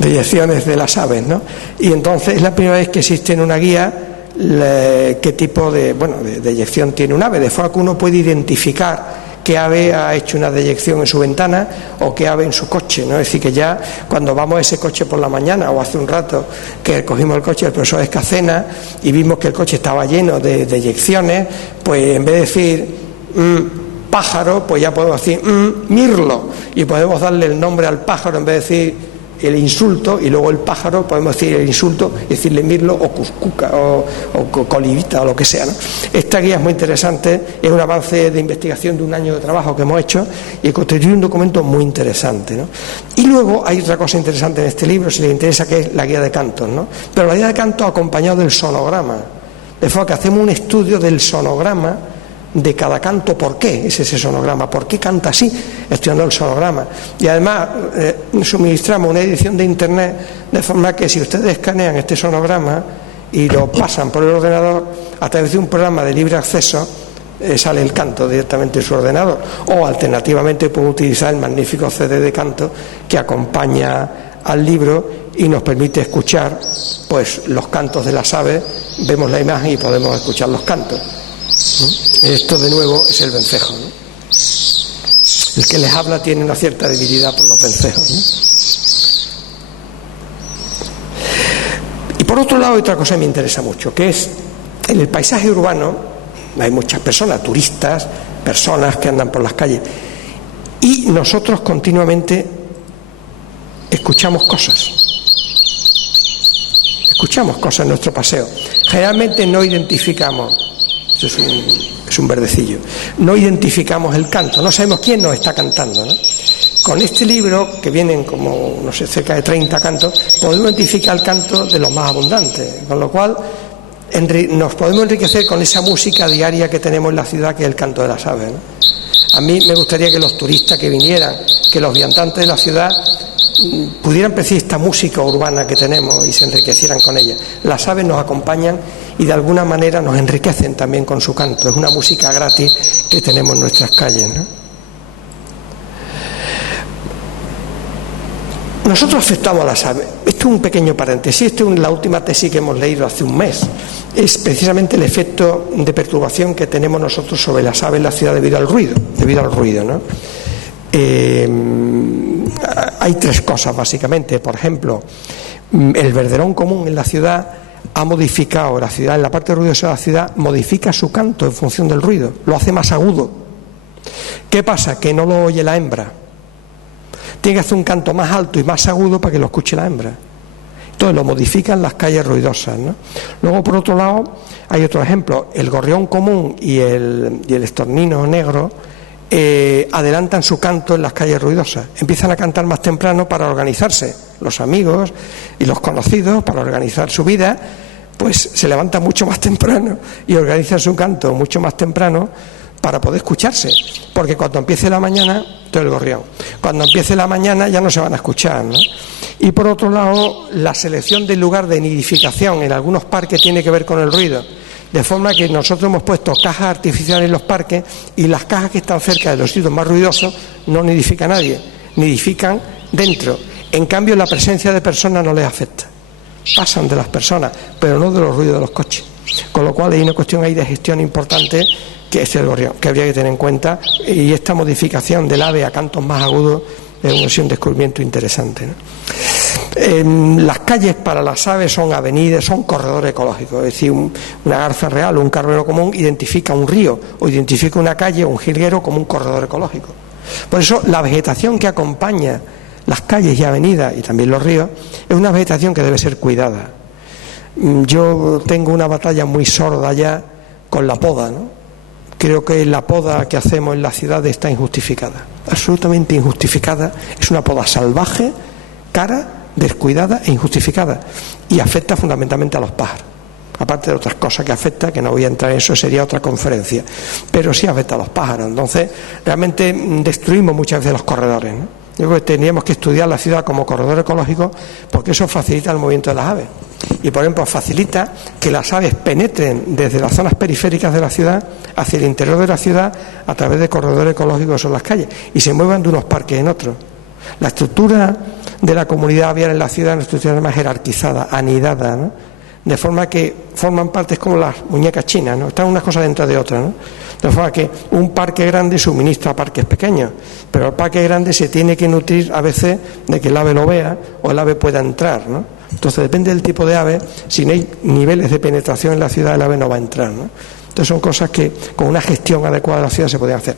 deyecciones de las aves, ¿no? Y entonces es la primera vez que existe en una guía qué tipo de deyección tiene un ave, de forma que uno puede identificar qué ave ha hecho una deyección en su ventana o qué ave en su coche, ¿no? Es decir, que ya cuando vamos a ese coche por la mañana o hace un rato que cogimos el coche del profesor Escacena y vimos que el coche estaba lleno de deyecciones, pues en vez de decir pájaro, pues ya podemos decir mirlo, y podemos darle el nombre al pájaro en vez de decir el insulto, y luego el pájaro podemos decir el insulto y decirle mirlo o cuscuca o colibita o lo que sea, ¿no? Esta guía es muy interesante, es un avance de investigación de un año de trabajo que hemos hecho y constituye un documento muy interesante, ¿no? Y luego hay otra cosa interesante en este libro, si les interesa, que es la guía de cantos, ¿no? Pero la guía de cantos acompañado del sonograma, de forma que hacemos un estudio del sonograma de cada canto. ¿Por qué es ese sonograma? ¿Por qué canta así? Estudiando el sonograma. Y además suministramos una edición de internet, de forma que si ustedes escanean este sonograma y lo pasan por el ordenador a través de un programa de libre acceso, sale el canto directamente en su ordenador. O alternativamente pueden utilizar el magnífico CD de canto que acompaña al libro y nos permite escuchar pues los cantos de las aves. Vemos la imagen y podemos escuchar los cantos. Esto de nuevo es el vencejo, ¿no? El que les habla tiene una cierta debilidad por los vencejos, ¿no? Y por otro lado, otra cosa que me interesa mucho, que es en el paisaje urbano hay muchas personas, turistas, personas que andan por las calles, y nosotros continuamente escuchamos cosas en nuestro paseo. Generalmente no identificamos. Esto es un verdecillo. No identificamos el canto, no sabemos quién nos está cantando, ¿no? Con este libro, que vienen como, no sé, cerca de 30 cantos, podemos identificar el canto de los más abundantes, con lo cual nos podemos enriquecer con esa música diaria que tenemos en la ciudad, que es el canto de las aves, ¿no? A mí me gustaría que los turistas que vinieran, que los viandantes de la ciudad pudieran percibir esta música urbana que tenemos y se enriquecieran con ella. Las aves nos acompañan y de alguna manera nos enriquecen también con su canto. Es una música gratis que tenemos en nuestras calles, ¿no? Nosotros afectamos a las aves. Esto es un pequeño paréntesis. Esta es la última tesis que hemos leído hace un mes. Es precisamente el efecto de perturbación que tenemos nosotros sobre las aves en la ciudad debido al ruido, ¿no? Hay tres cosas básicamente. Por ejemplo, el verderón común en la ciudad ha modificado la ciudad, en la parte ruidosa de la ciudad, modifica su canto en función del ruido, lo hace más agudo. ¿Qué pasa? Que no lo oye la hembra. Tiene que hacer un canto más alto y más agudo para que lo escuche la hembra. Entonces lo modifican las calles ruidosas, ¿no? Luego, por otro lado, hay otro ejemplo. El gorrión común y el estornino negro adelantan su canto en las calles ruidosas. Empiezan a cantar más temprano para organizarse. Los amigos y los conocidos, para organizar su vida, pues se levantan mucho más temprano y organizan su canto mucho más temprano para poder escucharse. Porque cuando empiece la mañana, todo el gorrión, cuando empiece la mañana ya no se van a escuchar, ¿no? Y por otro lado, la selección del lugar de nidificación en algunos parques tiene que ver con el ruido. De forma que nosotros hemos puesto cajas artificiales en los parques y las cajas que están cerca de los sitios más ruidosos no nidifica a nadie, nidifican dentro. En cambio, la presencia de personas no les afecta. Pasan de las personas, pero no de los ruidos de los coches. Con lo cual hay una cuestión ahí de gestión importante que es el gorrión, que habría que tener en cuenta. Y esta modificación del ave a cantos más agudos es un descubrimiento interesante, ¿no? Las calles para las aves son avenidas, son corredores ecológicos. Es decir, una garza real o un carnero común identifica un río o identifica una calle o un jilguero como un corredor ecológico. Por eso la vegetación que acompaña las calles y avenidas y también los ríos es una vegetación que debe ser cuidada. Yo tengo una batalla muy sorda ya con la poda, ¿no? Creo que la poda que hacemos en la ciudad está injustificada, absolutamente injustificada. Es una poda salvaje, cara, descuidada e injustificada, y afecta fundamentalmente a los pájaros, aparte de otras cosas que afecta, que no voy a entrar en eso, sería otra conferencia, pero sí afecta a los pájaros. Entonces realmente destruimos muchas veces los corredores, ¿no? Yo creo que tendríamos que estudiar la ciudad como corredor ecológico, porque eso facilita el movimiento de las aves y, por ejemplo, facilita que las aves penetren desde las zonas periféricas de la ciudad hacia el interior de la ciudad a través de corredores ecológicos que son las calles, y se muevan de unos parques en otros. La estructura de la comunidad aviar en la ciudad es una estructura más jerarquizada, anidada, ¿no? De forma que forman partes como las muñecas chinas, ¿no? Están unas cosas dentro de otras, ¿no? De forma que un parque grande suministra parques pequeños, pero el parque grande se tiene que nutrir a veces de que el ave lo vea o el ave pueda entrar, ¿no? Entonces depende del tipo de ave, si no hay niveles de penetración en la ciudad, el ave no va a entrar, ¿no? Entonces son cosas que con una gestión adecuada de la ciudad se podían hacer.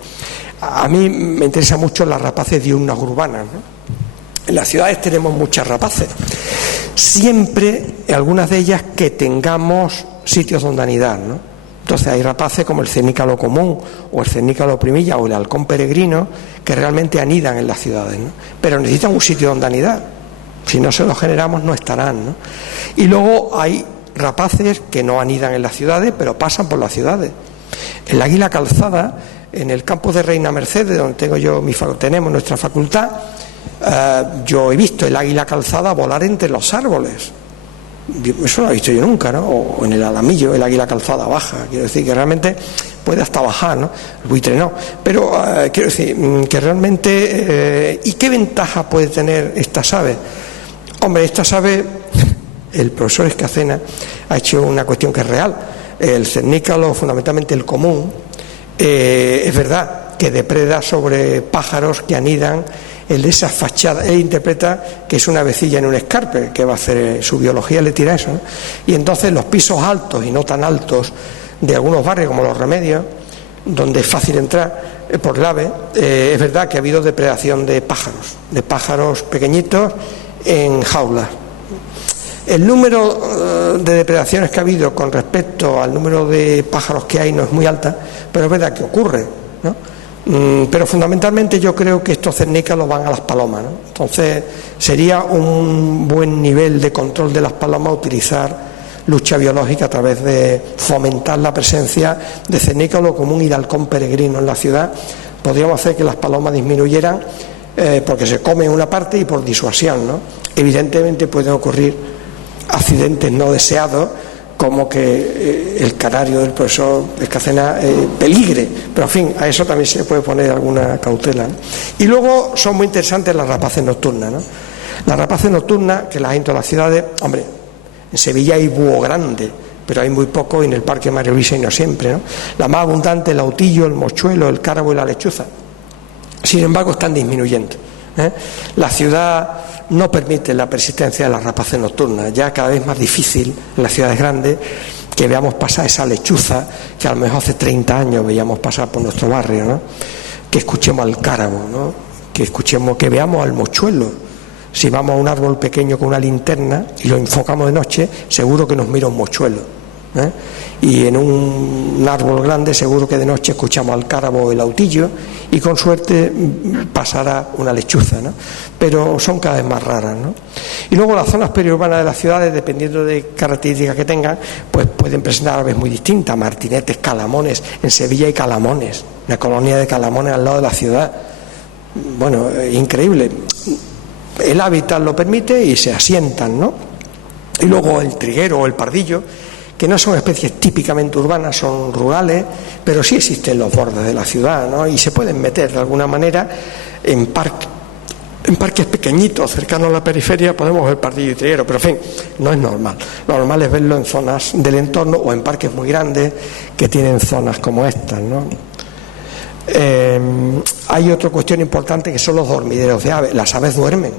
A mí me interesa mucho las rapaces diurnas urbanas, ¿no? En las ciudades tenemos muchas rapaces, siempre algunas de ellas que tengamos sitios donde anidar, ¿no? Entonces hay rapaces como el cernícalo común o el cernícalo primilla o el halcón peregrino que realmente anidan en las ciudades, ¿no? Pero necesitan un sitio donde anidar. Si no se los generamos no estarán, ¿no? Y luego hay rapaces que no anidan en las ciudades pero pasan por las ciudades. El águila calzada, en el campus de Reina Mercedes, donde tenemos nuestra facultad, yo he visto el águila calzada volar entre los árboles. Eso no lo he visto yo nunca, ¿no? O en el Alamillo el águila calzada baja, quiero decir que realmente puede hasta bajar, ¿no? El buitre no, pero quiero decir que realmente ¿y qué ventaja puede tener estas aves? Hombre, estas aves, el profesor Escacena ha hecho una cuestión que es real. El cernícalo, fundamentalmente el común, es verdad que depreda sobre pájaros que anidan en esas fachadas. Él interpreta que es una avecilla en un escarpe, que va a hacer su biología, le tira eso, ¿no? Y entonces los pisos altos y no tan altos de algunos barrios como Los Remedios, donde es fácil entrar por el ave, es verdad que ha habido depredación de pájaros pequeñitos en jaulas. El número de depredaciones que ha habido con respecto al número de pájaros que hay no es muy alta, pero es verdad que ocurre, ¿no? Pero fundamentalmente yo creo que estos cernícalos van a las palomas, ¿no? Entonces sería un buen nivel de control de las palomas utilizar lucha biológica a través de fomentar la presencia de cernícalo común y de halcón peregrino en la ciudad. Podríamos hacer que las palomas disminuyeran porque se comen una parte y por disuasión, ¿no? Evidentemente pueden ocurrir accidentes no deseados, como que el canario del profesor Escacena peligre, pero en fin, a eso también se puede poner alguna cautela, ¿no? Y luego son muy interesantes las rapaces nocturnas, ¿no? Las rapaces nocturnas, que las hay en todas las ciudades, hombre, en Sevilla hay búho grande, pero hay muy poco, y en el Parque María Luisa y no siempre, ¿no? La más abundante, el autillo, el mochuelo, el cárabo y la lechuza. Sin embargo, están disminuyendo. La ciudad no permite la persistencia de las rapaces nocturnas. Ya cada vez más difícil en las ciudades grandes que veamos pasar esa lechuza que a lo mejor hace 30 años veíamos pasar por nuestro barrio, ¿no? Que escuchemos al cárabo, ¿no? Que veamos al mochuelo. Si vamos a un árbol pequeño con una linterna y lo enfocamos de noche, seguro que nos mira un mochuelo, y en un árbol grande seguro que de noche escuchamos al cárabo o el autillo, y con suerte pasará una lechuza, ¿no? Pero son cada vez más raras, ¿no? Y luego las zonas periurbanas de las ciudades, dependiendo de características que tengan, pues pueden presentar aves muy distintas: martinetes, calamones. En Sevilla hay calamones, una colonia de calamones al lado de la ciudad. Bueno, increíble. El hábitat lo permite y se asientan, ¿no? Y luego el triguero o el pardillo, que no son especies típicamente urbanas, son rurales, pero sí existen en los bordes de la ciudad, ¿no? Y se pueden meter de alguna manera en parques pequeñitos, cercanos a la periferia, podemos ver pardillo y triguero, pero en fin, no es normal. Lo normal es verlo en zonas del entorno o en parques muy grandes que tienen zonas como estas, ¿no? Hay otra cuestión importante que son los dormideros de aves. Las aves duermen.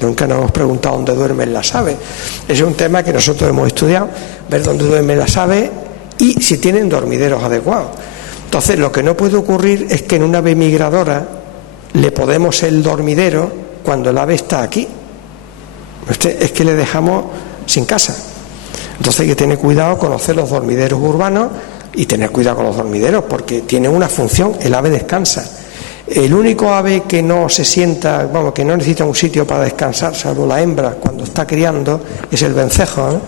Nunca nos hemos preguntado dónde duermen las aves. Ese es un tema que nosotros hemos estudiado, ver dónde duermen las aves y si tienen dormideros adecuados. Entonces, lo que no puede ocurrir es que en una ave migradora le podemos el dormidero cuando el ave está aquí. Es que le dejamos sin casa. Entonces hay que tener cuidado, conocer los dormideros urbanos y tener cuidado con los dormideros, porque tienen una función. El ave descansa. El único ave que no se sienta, que no necesita un sitio para descansar, salvo la hembra cuando está criando, es el vencejo, ¿no?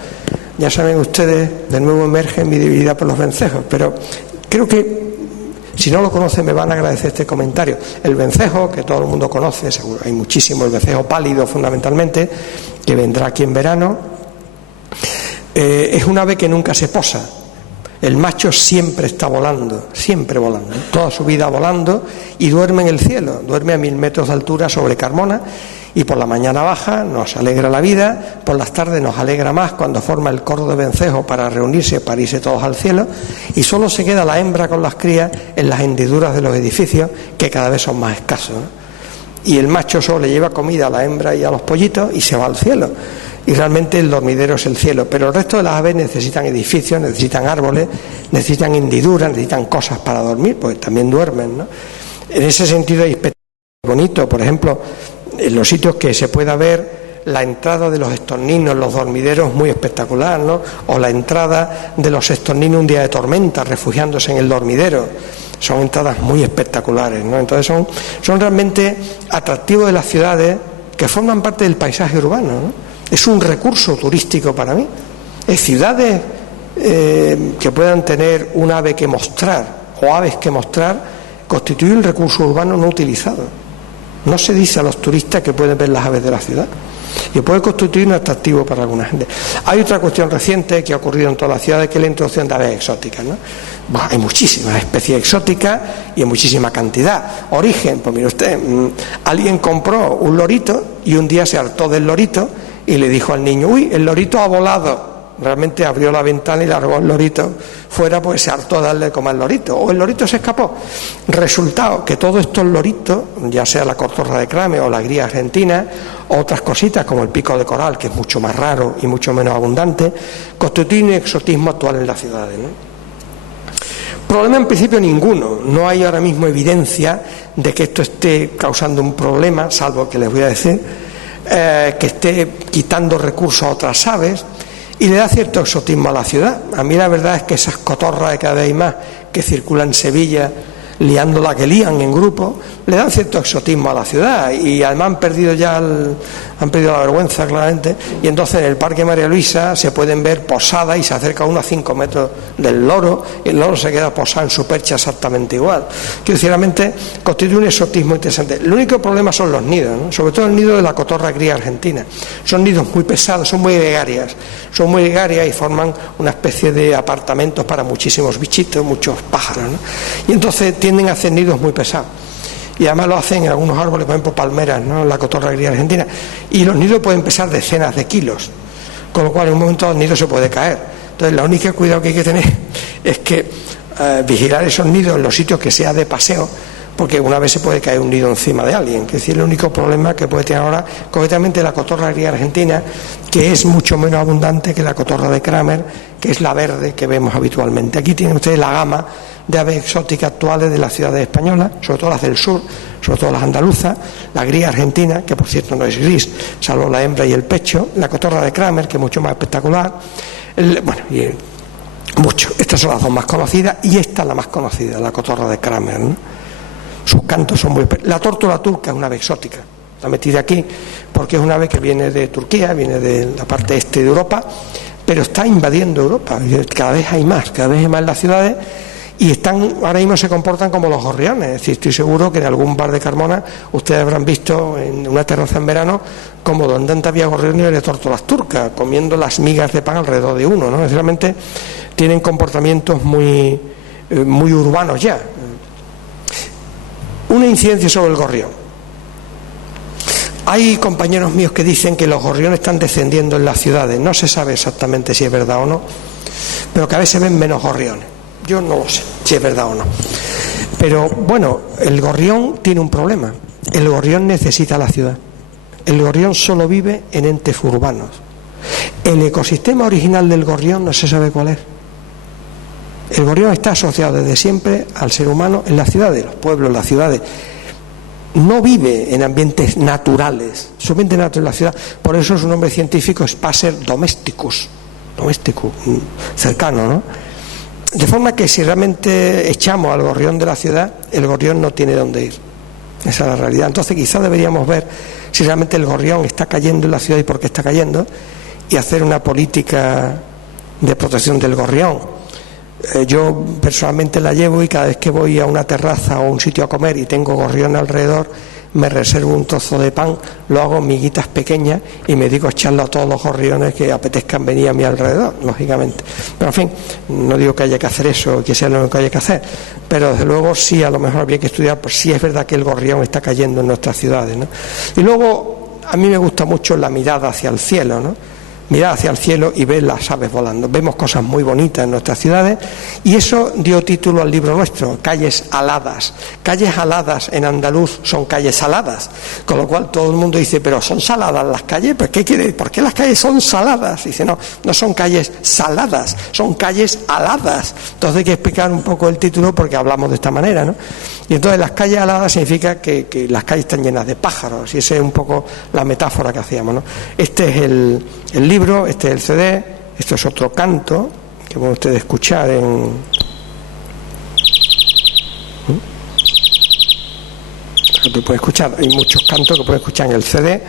Ya saben ustedes, de nuevo emerge mi debilidad por los vencejos, pero creo que si no lo conocen me van a agradecer este comentario. El vencejo, que todo el mundo conoce, seguro hay muchísimo, el vencejo pálido fundamentalmente, que vendrá aquí en verano, es un ave que nunca se posa. El macho siempre está volando, siempre volando, toda su vida volando, y duerme en el cielo, duerme a 1000 metros de altura sobre Carmona, y por la mañana baja, nos alegra la vida, por las tardes nos alegra más cuando forma el coro de vencejo para reunirse, para irse todos al cielo, y solo se queda la hembra con las crías en las hendiduras de los edificios, que cada vez son más escasos, ¿no? Y el macho solo le lleva comida a la hembra y a los pollitos y se va al cielo. Y realmente el dormidero es el cielo, pero el resto de las aves necesitan edificios, necesitan árboles, necesitan hendiduras, necesitan cosas para dormir, pues también duermen, ¿no? En ese sentido hay espectáculos bonitos, por ejemplo, en los sitios que se pueda ver la entrada de los estorninos, los dormideros, muy espectacular, ¿no? O la entrada de los estorninos un día de tormenta, refugiándose en el dormidero. Son entradas muy espectaculares, ¿no? Entonces son realmente atractivos de las ciudades que forman parte del paisaje urbano, ¿no? Es un recurso turístico para mí. Es ciudades que puedan tener un ave que mostrar o aves que mostrar constituye un recurso urbano no utilizado. No se dice a los turistas que pueden ver las aves de la ciudad y puede constituir un atractivo para alguna gente. Hay otra cuestión reciente que ha ocurrido en todas las ciudades, que es la introducción de aves exóticas, ¿no? Bueno, hay muchísimas especies exóticas y en muchísima cantidad. Origen, pues mire usted, alguien compró un lorito y un día se hartó del lorito y le dijo al niño: uy, el lorito ha volado. Realmente abrió la ventana y largó el lorito fuera, pues se hartó de darle de comer al lorito, o el lorito se escapó. Resultado que todos estos loritos, ya sea la cotorra de Crame o la gría argentina, o otras cositas como el pico de coral, que es mucho más raro y mucho menos abundante, constituyen un exotismo actual en las ciudades, ¿no? Problema en principio ninguno. No hay ahora mismo evidencia de que esto esté causando un problema, salvo que les voy a decir que esté quitando recursos a otras aves, y le da cierto exotismo a la ciudad. A mí la verdad es que esas cotorras de cada vez más que circulan en Sevilla, liando la que lían en grupo, le dan cierto exotismo a la ciudad, y además han perdido la vergüenza claramente, y entonces en el Parque María Luisa se pueden ver posadas y se acerca uno a 5 metros del loro y el loro se queda posado en su percha exactamente igual. Que sinceramente constituye un exotismo interesante. El único problema son los nidos, ¿no? Sobre todo el nido de la cotorra cría argentina. Son nidos muy pesados, son muy gregarias y forman una especie de apartamentos para muchísimos bichitos, muchos pájaros, ¿no? Y entonces tienden a hacer nidos muy pesados. Y además lo hacen en algunos árboles, por ejemplo palmeras, ¿no? La cotorra gría argentina. Y los nidos pueden pesar decenas de kilos, con lo cual en un momento el nido se puede caer. Entonces la única cuidado que hay que tener es que vigilar esos nidos en los sitios que sea de paseo, porque una vez se puede caer un nido encima de alguien, que es decir, el único problema que puede tener ahora, concretamente la cotorra gris argentina, que es mucho menos abundante que la cotorra de Kramer, que es la verde que vemos habitualmente. Aquí tienen ustedes la gama de aves exóticas actuales de las ciudades españolas, sobre todo las del sur, sobre todo las andaluzas, la gris argentina, que por cierto no es gris, salvo la hembra y el pecho, la cotorra de Kramer, que es mucho más espectacular, mucho. Estas son las dos más conocidas y esta es la más conocida, la cotorra de Kramer, ¿no? Sus cantos son muy... La tórtola turca es una ave exótica, la metí de aquí porque es una ave que viene de Turquía, viene de la parte este de Europa, pero está invadiendo Europa, cada vez hay más en las ciudades, y ahora mismo se comportan como los gorriones. Es decir, estoy seguro que en algún bar de Carmona ustedes habrán visto en una terraza en verano como donde antes había gorriones de tórtolas turcas comiendo las migas de pan alrededor de uno, ¿no? Realmente tienen comportamientos muy urbanos ya. Una incidencia sobre el gorrión. Hay compañeros míos que dicen que los gorriones están descendiendo en las ciudades. No se sabe exactamente si es verdad o no, pero cada vez se ven menos gorriones. Yo no lo sé si es verdad o no. Pero bueno, el gorrión tiene un problema. El gorrión necesita la ciudad. El gorrión solo vive en entes urbanos. El ecosistema original del gorrión no se sabe cuál es. El gorrión está asociado desde siempre al ser humano en las ciudades, los pueblos, las ciudades. No vive en ambientes naturales, su ambiente natural en la ciudad. Por eso su nombre científico es Passer domesticus, cercano, ¿no? De forma que si realmente echamos al gorrión de la ciudad, el gorrión no tiene dónde ir. Esa es la realidad. Entonces quizás deberíamos ver si realmente el gorrión está cayendo en la ciudad y por qué está cayendo, y hacer una política de protección del gorrión. Yo personalmente la llevo, y cada vez que voy a una terraza o a un sitio a comer y tengo gorrión alrededor, me reservo un trozo de pan, lo hago en miguitas pequeñas y me dedico a echarlo a todos los gorriones que apetezcan venir a mi alrededor, lógicamente. Pero en fin, no digo que haya que hacer eso, que sea lo único que haya que hacer, pero desde luego sí, a lo mejor habría que estudiar por si es verdad que el gorrión está cayendo en nuestras ciudades, ¿no? Y luego, a mí me gusta mucho la mirada hacia el cielo, ¿no? Mirar hacia el cielo y ver las aves volando. Vemos cosas muy bonitas en nuestras ciudades, y eso dio título al libro nuestro, Calles aladas. Calles aladas en andaluz son calles saladas, con lo cual todo el mundo dice, pero ¿son saladas las calles? ¿Pero qué quiere? ¿Por qué las calles son saladas? Dice, no son calles saladas, son calles aladas. Entonces hay que explicar un poco el título porque hablamos de esta manera, ¿no? Y entonces las calles aladas significa que las calles están llenas de pájaros, y esa es un poco la metáfora que hacíamos, ¿no? Este es el libro, este es el CD, esto es otro canto que pueden ustedes escuchar que pueden escuchar, hay muchos cantos que pueden escuchar en el CD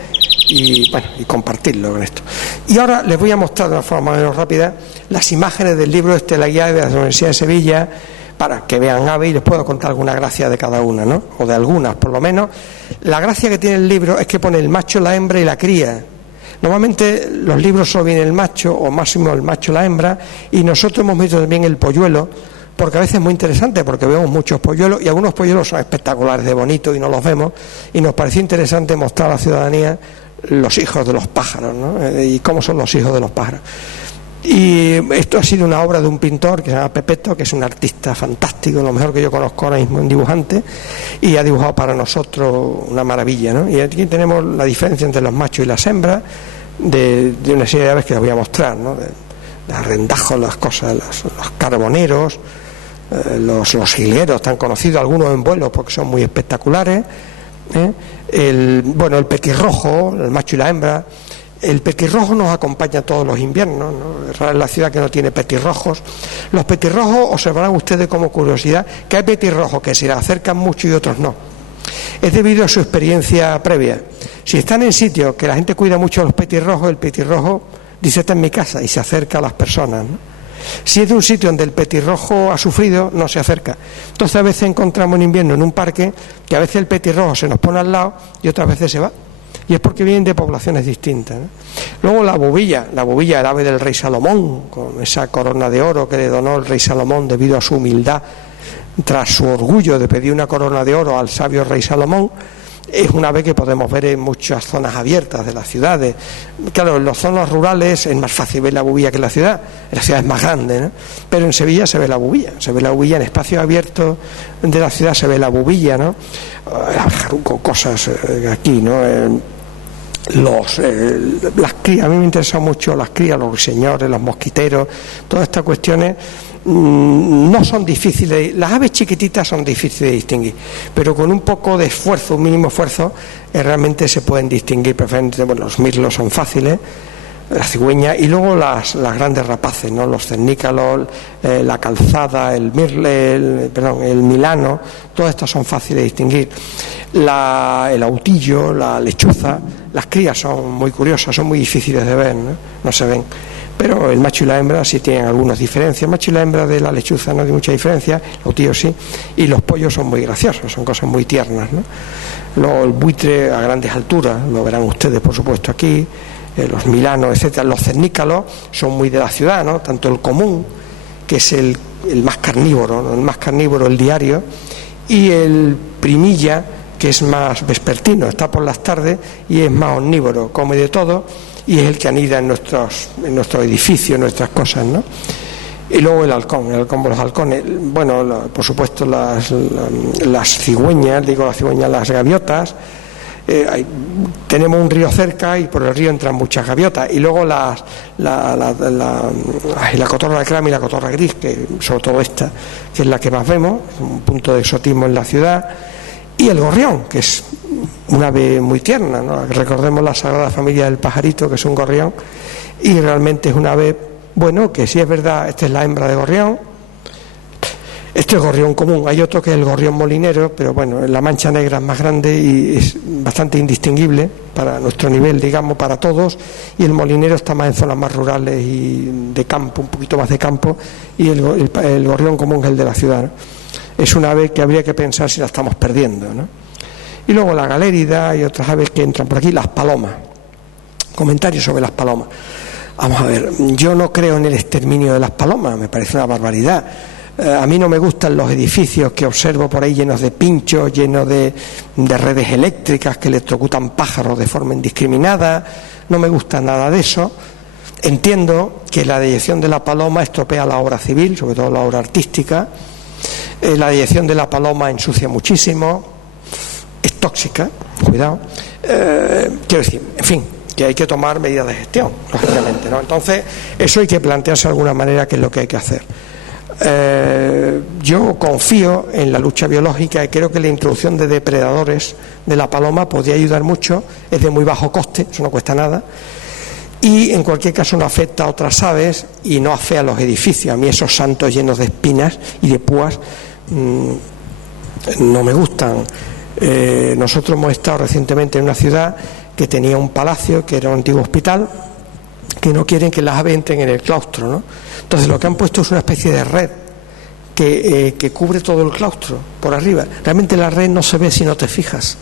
y compartirlo con esto. Y ahora les voy a mostrar de una forma más o menos rápida las imágenes del libro la guía de la Universidad de Sevilla, para que vean aves, y les puedo contar alguna gracia de cada una, ¿no? O de algunas, por lo menos. La gracia que tiene el libro es que pone el macho, la hembra y la cría. Normalmente los libros solo viene el macho, o máximo el macho, la hembra, y nosotros hemos metido también el polluelo, porque a veces es muy interesante, porque vemos muchos polluelos, y algunos polluelos son espectaculares de bonitos y no los vemos, y nos pareció interesante mostrar a la ciudadanía los hijos de los pájaros, ¿no? Y cómo son los hijos de los pájaros. Y esto ha sido una obra de un pintor que se llama Pepeto, que es un artista fantástico, lo mejor que yo conozco ahora mismo, un dibujante, y ha dibujado para nosotros una maravilla, ¿no? Y aquí tenemos la diferencia entre los machos y las hembras de una serie de aves que les voy a mostrar, ¿no? De arrendajos, las cosas, los carboneros, los hileros tan conocidos, algunos en vuelo porque son muy espectaculares, ¿eh? El petirrojo, el macho y la hembra. El petirrojo nos acompaña todos los inviernos, ¿no? Es rara la ciudad que no tiene petirrojos. Los petirrojos, observarán ustedes como curiosidad que hay petirrojos que se le acercan mucho y otros no. Es debido a su experiencia previa. Si están en sitios que la gente cuida mucho a los petirrojos, el petirrojo dice, está en mi casa, y se acerca a las personas, ¿no? Si es de un sitio donde el petirrojo ha sufrido, no se acerca. Entonces a veces encontramos en invierno en un parque que a veces el petirrojo se nos pone al lado y otras veces se va. Y es porque vienen de poblaciones distintas, ¿no? Luego la bubilla, el ave del rey Salomón, con esa corona de oro que le donó el rey Salomón debido a su humildad, tras su orgullo de pedir una corona de oro al sabio rey Salomón. Es un ave que podemos ver en muchas zonas abiertas de las ciudades. Claro, en las zonas rurales es más fácil ver la bubilla que en la ciudad. En la ciudad es más grande, ¿no? Pero en Sevilla se ve la bubilla. Se ve la bubilla en espacios abiertos de la ciudad, se ve la bubilla, ¿no? Con cosas aquí, ¿no? Las crías, a mí me interesan mucho las crías, los ruiseñores, los mosquiteros, todas estas cuestiones no son difíciles. Las aves chiquititas son difíciles de distinguir, pero con un poco de esfuerzo, un mínimo esfuerzo, realmente se pueden distinguir perfectamente. Bueno, los mirlos son fáciles, la cigüeña, y luego las grandes rapaces, ¿no? Los cernícalos, la calzada, el milano, todas estas son fáciles de distinguir. El autillo, la lechuza, las crías son muy curiosas, son muy difíciles de ver, ¿no? No se ven. Pero el macho y la hembra sí tienen algunas diferencias. El macho y la hembra de la lechuza no hay mucha diferencia, el autillo sí, y los pollos son muy graciosos, son cosas muy tiernas, ¿no? Luego el buitre a grandes alturas, lo verán ustedes por supuesto aquí, los milanos, etcétera. Los cernícalos son muy de la ciudad, ¿no? Tanto el común, que es el más carnívoro, ¿no? El más carnívoro, el diario, y el primilla, que es más vespertino, está por las tardes y es más omnívoro, come de todo y es el que anida en nuestros edificios, en nuestras cosas, ¿no? Y luego el halcón, los halcones, bueno, por supuesto las cigüeñas, las gaviotas. Tenemos un río cerca y por el río entran muchas gaviotas, y luego la cotorra de cráneo y la cotorra gris, que sobre todo esta, que es la que más vemos, un punto de exotismo en la ciudad, y el gorrión, que es un ave muy tierna, ¿no? Recordemos la Sagrada Familia del pajarito, que es un gorrión, y realmente es un ave, bueno, que sí es verdad, esta es la hembra de gorrión. Este es gorrión común, hay otro que es el gorrión molinero, pero bueno, la mancha negra es más grande y es bastante indistinguible para nuestro nivel, digamos, para todos, y el molinero está más en zonas más rurales y de campo, un poquito más de campo, y el gorrión común es el de la ciudad, ¿no? Es una ave que habría que pensar si la estamos perdiendo, ¿no? Y luego la galérida y otras aves que entran por aquí, las palomas. Comentarios sobre las palomas. Vamos a ver, yo no creo en el exterminio de las palomas, me parece una barbaridad. A mí no me gustan los edificios que observo por ahí llenos de pinchos, llenos de redes eléctricas que electrocutan pájaros de forma indiscriminada. No me gusta nada de eso. Entiendo que la deyección de la paloma estropea la obra civil, sobre todo la obra artística. La deyección de la paloma ensucia muchísimo, es tóxica, cuidado. Quiero decir, en fin, que hay que tomar medidas de gestión, lógicamente, ¿no? Entonces, eso hay que plantearse de alguna manera qué es lo que hay que hacer. Yo confío en la lucha biológica y creo que la introducción de depredadores de la paloma podría ayudar mucho, es de muy bajo coste, eso no cuesta nada, y en cualquier caso no afecta a otras aves y no afea a los edificios. A mí esos santos llenos de espinas y de púas no me gustan. Nosotros hemos estado recientemente en una ciudad que tenía un palacio, que era un antiguo hospital, que no quieren que las aves entren en el claustro, ¿no? Entonces lo que han puesto es una especie de red que cubre todo el claustro por arriba. Realmente la red no se ve si no te fijas,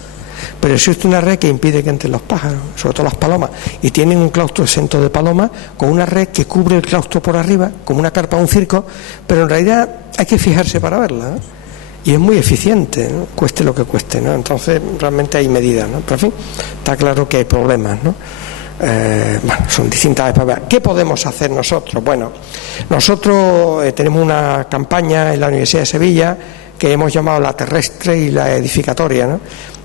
pero existe una red que impide que entren los pájaros, sobre todo las palomas, y tienen un claustro exento de palomas con una red que cubre el claustro por arriba, como una carpa de un circo, pero en realidad hay que fijarse para verla, ¿no? Y es muy eficiente, ¿no? Cueste lo que cueste, ¿no? Entonces realmente hay medidas, ¿no? Pero en fin, está claro que hay problemas, ¿no? Bueno, son distintas. ¿Qué podemos hacer nosotros? Bueno, nosotros tenemos una campaña en la Universidad de Sevilla que hemos llamado la terrestre y la edificatoria, ¿no?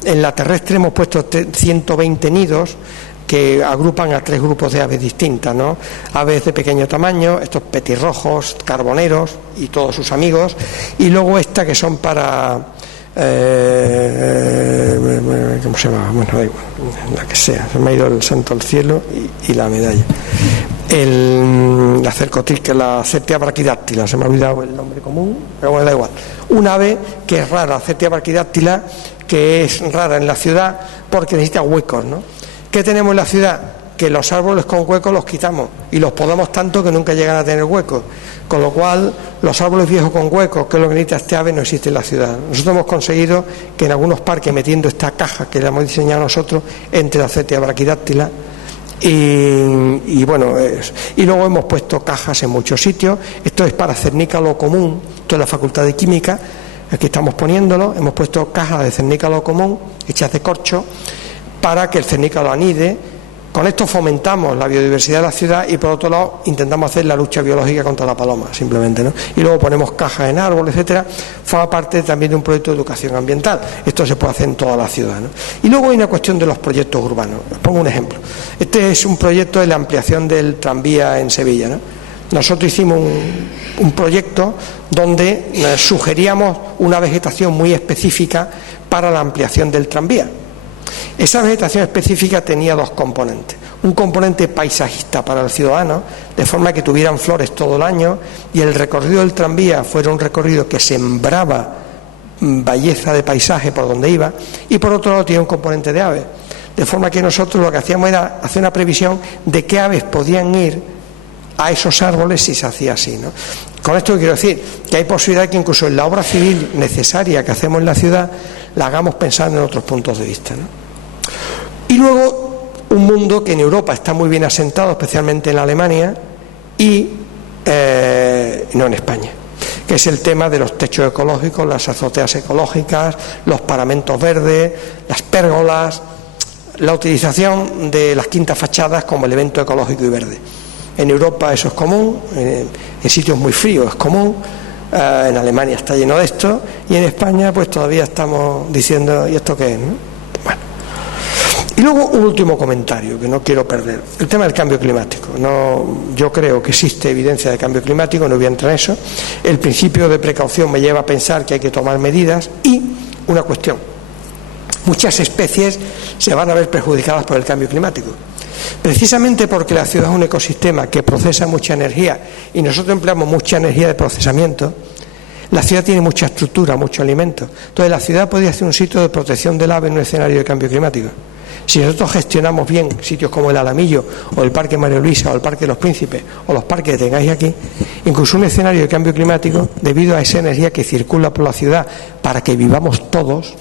En la terrestre hemos puesto 120 nidos que agrupan a 3 grupos de aves distintas, ¿no? Aves de pequeño tamaño, estos petirrojos, carboneros y todos sus amigos, y luego esta que son para ¿cómo se llama? Bueno, da igual, la que sea, se me ha ido el santo al cielo y la medalla. La cercotrica, la Certia braquidáctila, se me ha olvidado el nombre común, pero bueno, da igual. Un ave que es rara, Certia braquidáctila, que es rara en la ciudad porque necesita huecos, ¿no? ¿Qué tenemos en la ciudad? Que los árboles con huecos los quitamos y los podamos tanto que nunca llegan a tener huecos, con lo cual los árboles viejos con huecos, que es lo que necesita este ave, no existe en la ciudad. Nosotros hemos conseguido que en algunos parques, metiendo esta caja que le hemos diseñado nosotros, entre la Certia braquidáctila y bueno, y luego hemos puesto cajas en muchos sitios. Esto es para cernícalo común, esto es la Facultad de Química. Aquí estamos poniéndolo, hemos puesto cajas de cernícalo común hechas de corcho para que el cernícalo anide. Con esto fomentamos la biodiversidad de la ciudad y por otro lado intentamos hacer la lucha biológica contra la paloma, simplemente, ¿no? Y luego ponemos cajas en árboles, etcétera. Forma parte también de un proyecto de educación ambiental. Esto se puede hacer en toda la ciudad, ¿no? Y luego hay una cuestión de los proyectos urbanos. Os pongo un ejemplo. Este es un proyecto de la ampliación del tranvía en Sevilla, ¿no? Nosotros hicimos un proyecto donde sugeríamos una vegetación muy específica para la ampliación del tranvía. Esa vegetación específica tenía dos componentes. Un componente paisajista para el ciudadano, de forma que tuvieran flores todo el año, y el recorrido del tranvía fuera un recorrido que sembraba belleza de paisaje por donde iba, y por otro lado tiene un componente de aves. De forma que nosotros lo que hacíamos era hacer una previsión de qué aves podían ir a esos árboles si se hacía así, ¿no? Con esto quiero decir que hay posibilidad que incluso en la obra civil necesaria que hacemos en la ciudad la hagamos pensando en otros puntos de vista, ¿no? Y luego un mundo que en Europa está muy bien asentado, especialmente en Alemania y no en España, que es el tema de los techos ecológicos, las azoteas ecológicas, los paramentos verdes, las pérgolas, la utilización de las quintas fachadas como elemento ecológico y verde. En Europa eso es común, en sitios muy fríos es común, en Alemania está lleno de esto, y en España pues todavía estamos diciendo, ¿y esto qué es?, ¿no? Bueno. Y luego un último comentario que no quiero perder, el tema del cambio climático. Yo creo que existe evidencia de cambio climático, no voy a entrar en eso. El principio de precaución me lleva a pensar que hay que tomar medidas, y una cuestión: muchas especies se van a ver perjudicadas por el cambio climático. Precisamente porque la ciudad es un ecosistema que procesa mucha energía y nosotros empleamos mucha energía de procesamiento, la ciudad tiene mucha estructura, mucho alimento. Entonces la ciudad podría ser un sitio de protección del ave en un escenario de cambio climático. Si nosotros gestionamos bien sitios como el Alamillo o el Parque María Luisa o el Parque de los Príncipes o los parques que tengáis aquí, incluso un escenario de cambio climático, debido a esa energía que circula por la ciudad para que vivamos todos,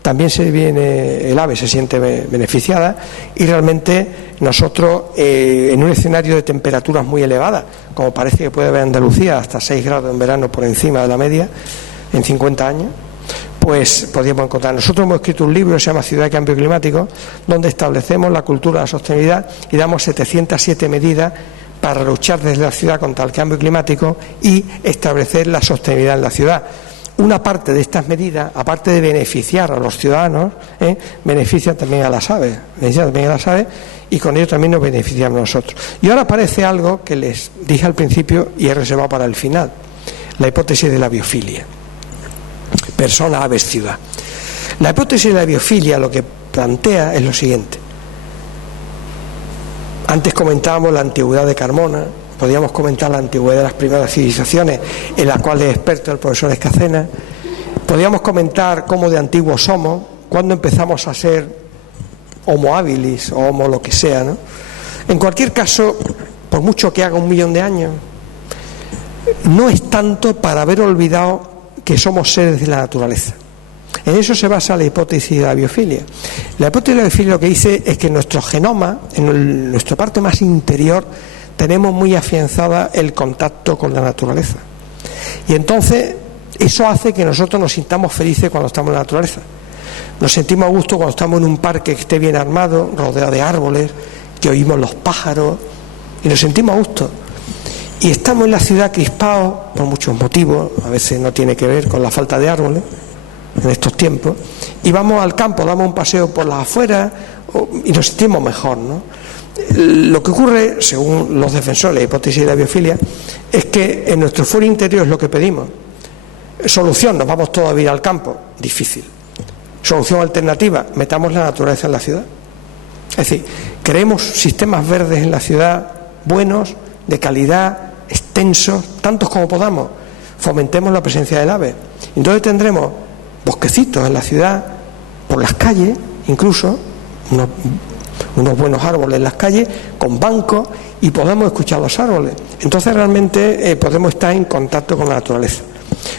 también el ave se siente beneficiada, y realmente nosotros en un escenario de temperaturas muy elevadas, como parece que puede haber Andalucía, hasta 6 grados en verano por encima de la media en 50 años, pues podríamos encontrar. Nosotros hemos escrito un libro que se llama Ciudad de Cambio Climático, donde establecemos la cultura de la sostenibilidad y damos 707 medidas para luchar desde la ciudad contra el cambio climático y establecer la sostenibilidad en la ciudad. Una parte de estas medidas, aparte de beneficiar a los ciudadanos, benefician también a las aves, y con ello también nos beneficiamos nosotros. Y ahora aparece algo que les dije al principio y he reservado para el final: la hipótesis de la biofilia. Persona, aves, ciudad. La hipótesis de la biofilia lo que plantea es lo siguiente. Antes comentábamos la antigüedad de Carmona, podríamos comentar la antigüedad de las primeras civilizaciones, en las cuales es experto el profesor Escacena. Podríamos comentar cómo de antiguos somos, cuándo empezamos a ser homo habilis o homo lo que sea, ¿no? En cualquier caso, por mucho que haga 1.000.000 de años, no es tanto para haber olvidado que somos seres de la naturaleza. En eso se basa la hipótesis de la biofilia. La hipótesis de la biofilia lo que dice es que en nuestro genoma, en nuestra parte más interior, tenemos muy afianzada el contacto con la naturaleza. Y entonces eso hace que nosotros nos sintamos felices cuando estamos en la naturaleza. Nos sentimos a gusto cuando estamos en un parque que esté bien armado, rodeado de árboles, que oímos los pájaros y nos sentimos a gusto. Y estamos en la ciudad crispados por muchos motivos, a veces no tiene que ver con la falta de árboles en estos tiempos, y vamos al campo, damos un paseo por las afueras y nos sentimos mejor, ¿no? Lo que ocurre, según los defensores de la hipótesis de la biofilia, es que en nuestro fuero interior es lo que pedimos. Solución: nos vamos todos a vivir al campo. Difícil. Solución alternativa: metamos la naturaleza en la ciudad. Es decir, creemos sistemas verdes en la ciudad, buenos, de calidad, extensos, tantos como podamos. Fomentemos la presencia del ave. Entonces tendremos bosquecitos en la ciudad, por las calles, incluso unos buenos árboles en las calles, con bancos, y podemos escuchar los árboles. Entonces realmente podemos estar en contacto con la naturaleza.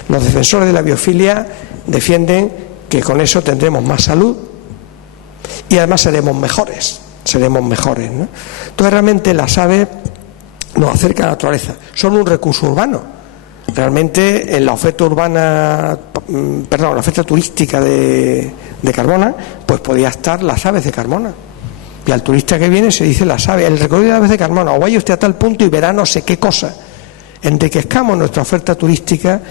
Los defensores de la biofilia defienden que con eso tendremos más salud y además seremos mejores, ¿no? Entonces realmente las aves nos acercan a la naturaleza, son un recurso urbano. Realmente en la oferta urbana, perdón, la oferta turística de Carmona, pues podía estar las aves de Carmona. Y al turista que viene se dice las aves, el recorrido de aves de Carmona, o vaya usted a tal punto y verá no sé qué cosa. Enriquezcamos nuestra oferta turística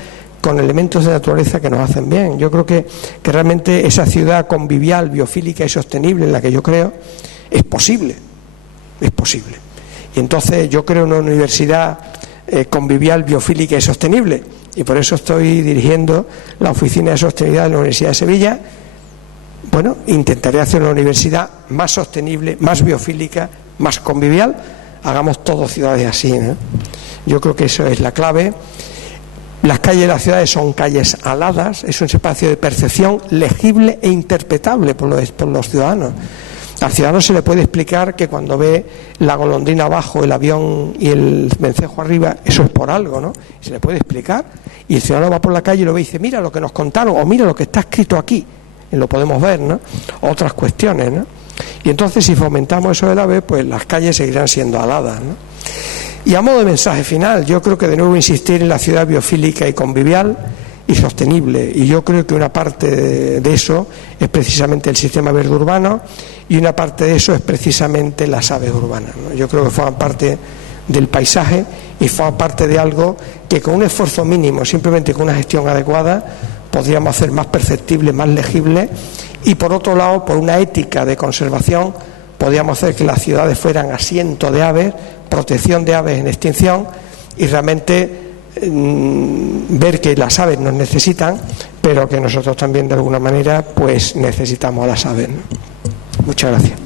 con elementos de naturaleza que nos hacen bien. Yo creo que realmente esa ciudad convivial, biofílica y sostenible en la que yo creo, es posible. Es posible. Y entonces yo creo una universidad convivial, biofílica y sostenible. Y por eso estoy dirigiendo la Oficina de Sostenibilidad de la Universidad de Sevilla. Bueno, intentaré hacer una universidad más sostenible, más biofílica, más convivial. Hagamos todos ciudades así, ¿no? Yo creo que eso es la clave. Las calles de las ciudades son calles aladas, es un espacio de percepción legible e interpretable por los ciudadanos. Al ciudadano se le puede explicar que cuando ve la golondrina abajo, el avión y el vencejo arriba, eso es por algo, ¿no? Se le puede explicar. Y el ciudadano va por la calle y lo ve y dice, mira lo que nos contaron, o mira lo que está escrito aquí. Y lo podemos ver, ¿no? Otras cuestiones, ¿no? Y entonces, si fomentamos eso del ave, pues las calles seguirán siendo aladas, ¿no? Y a modo de mensaje final, yo creo que de nuevo insistir en la ciudad biofílica y convivial y sostenible. Y yo creo que una parte de eso es precisamente el sistema verde urbano y una parte de eso es precisamente las aves urbanas, ¿no? Yo creo que forman parte del paisaje y forman parte de algo que con un esfuerzo mínimo, simplemente con una gestión adecuada, podríamos hacer más perceptible, más legible, y por otro lado, por una ética de conservación, podríamos hacer que las ciudades fueran asiento de aves, protección de aves en extinción, y realmente ver que las aves nos necesitan, pero que nosotros también de alguna manera pues necesitamos a las aves, ¿no? Muchas gracias.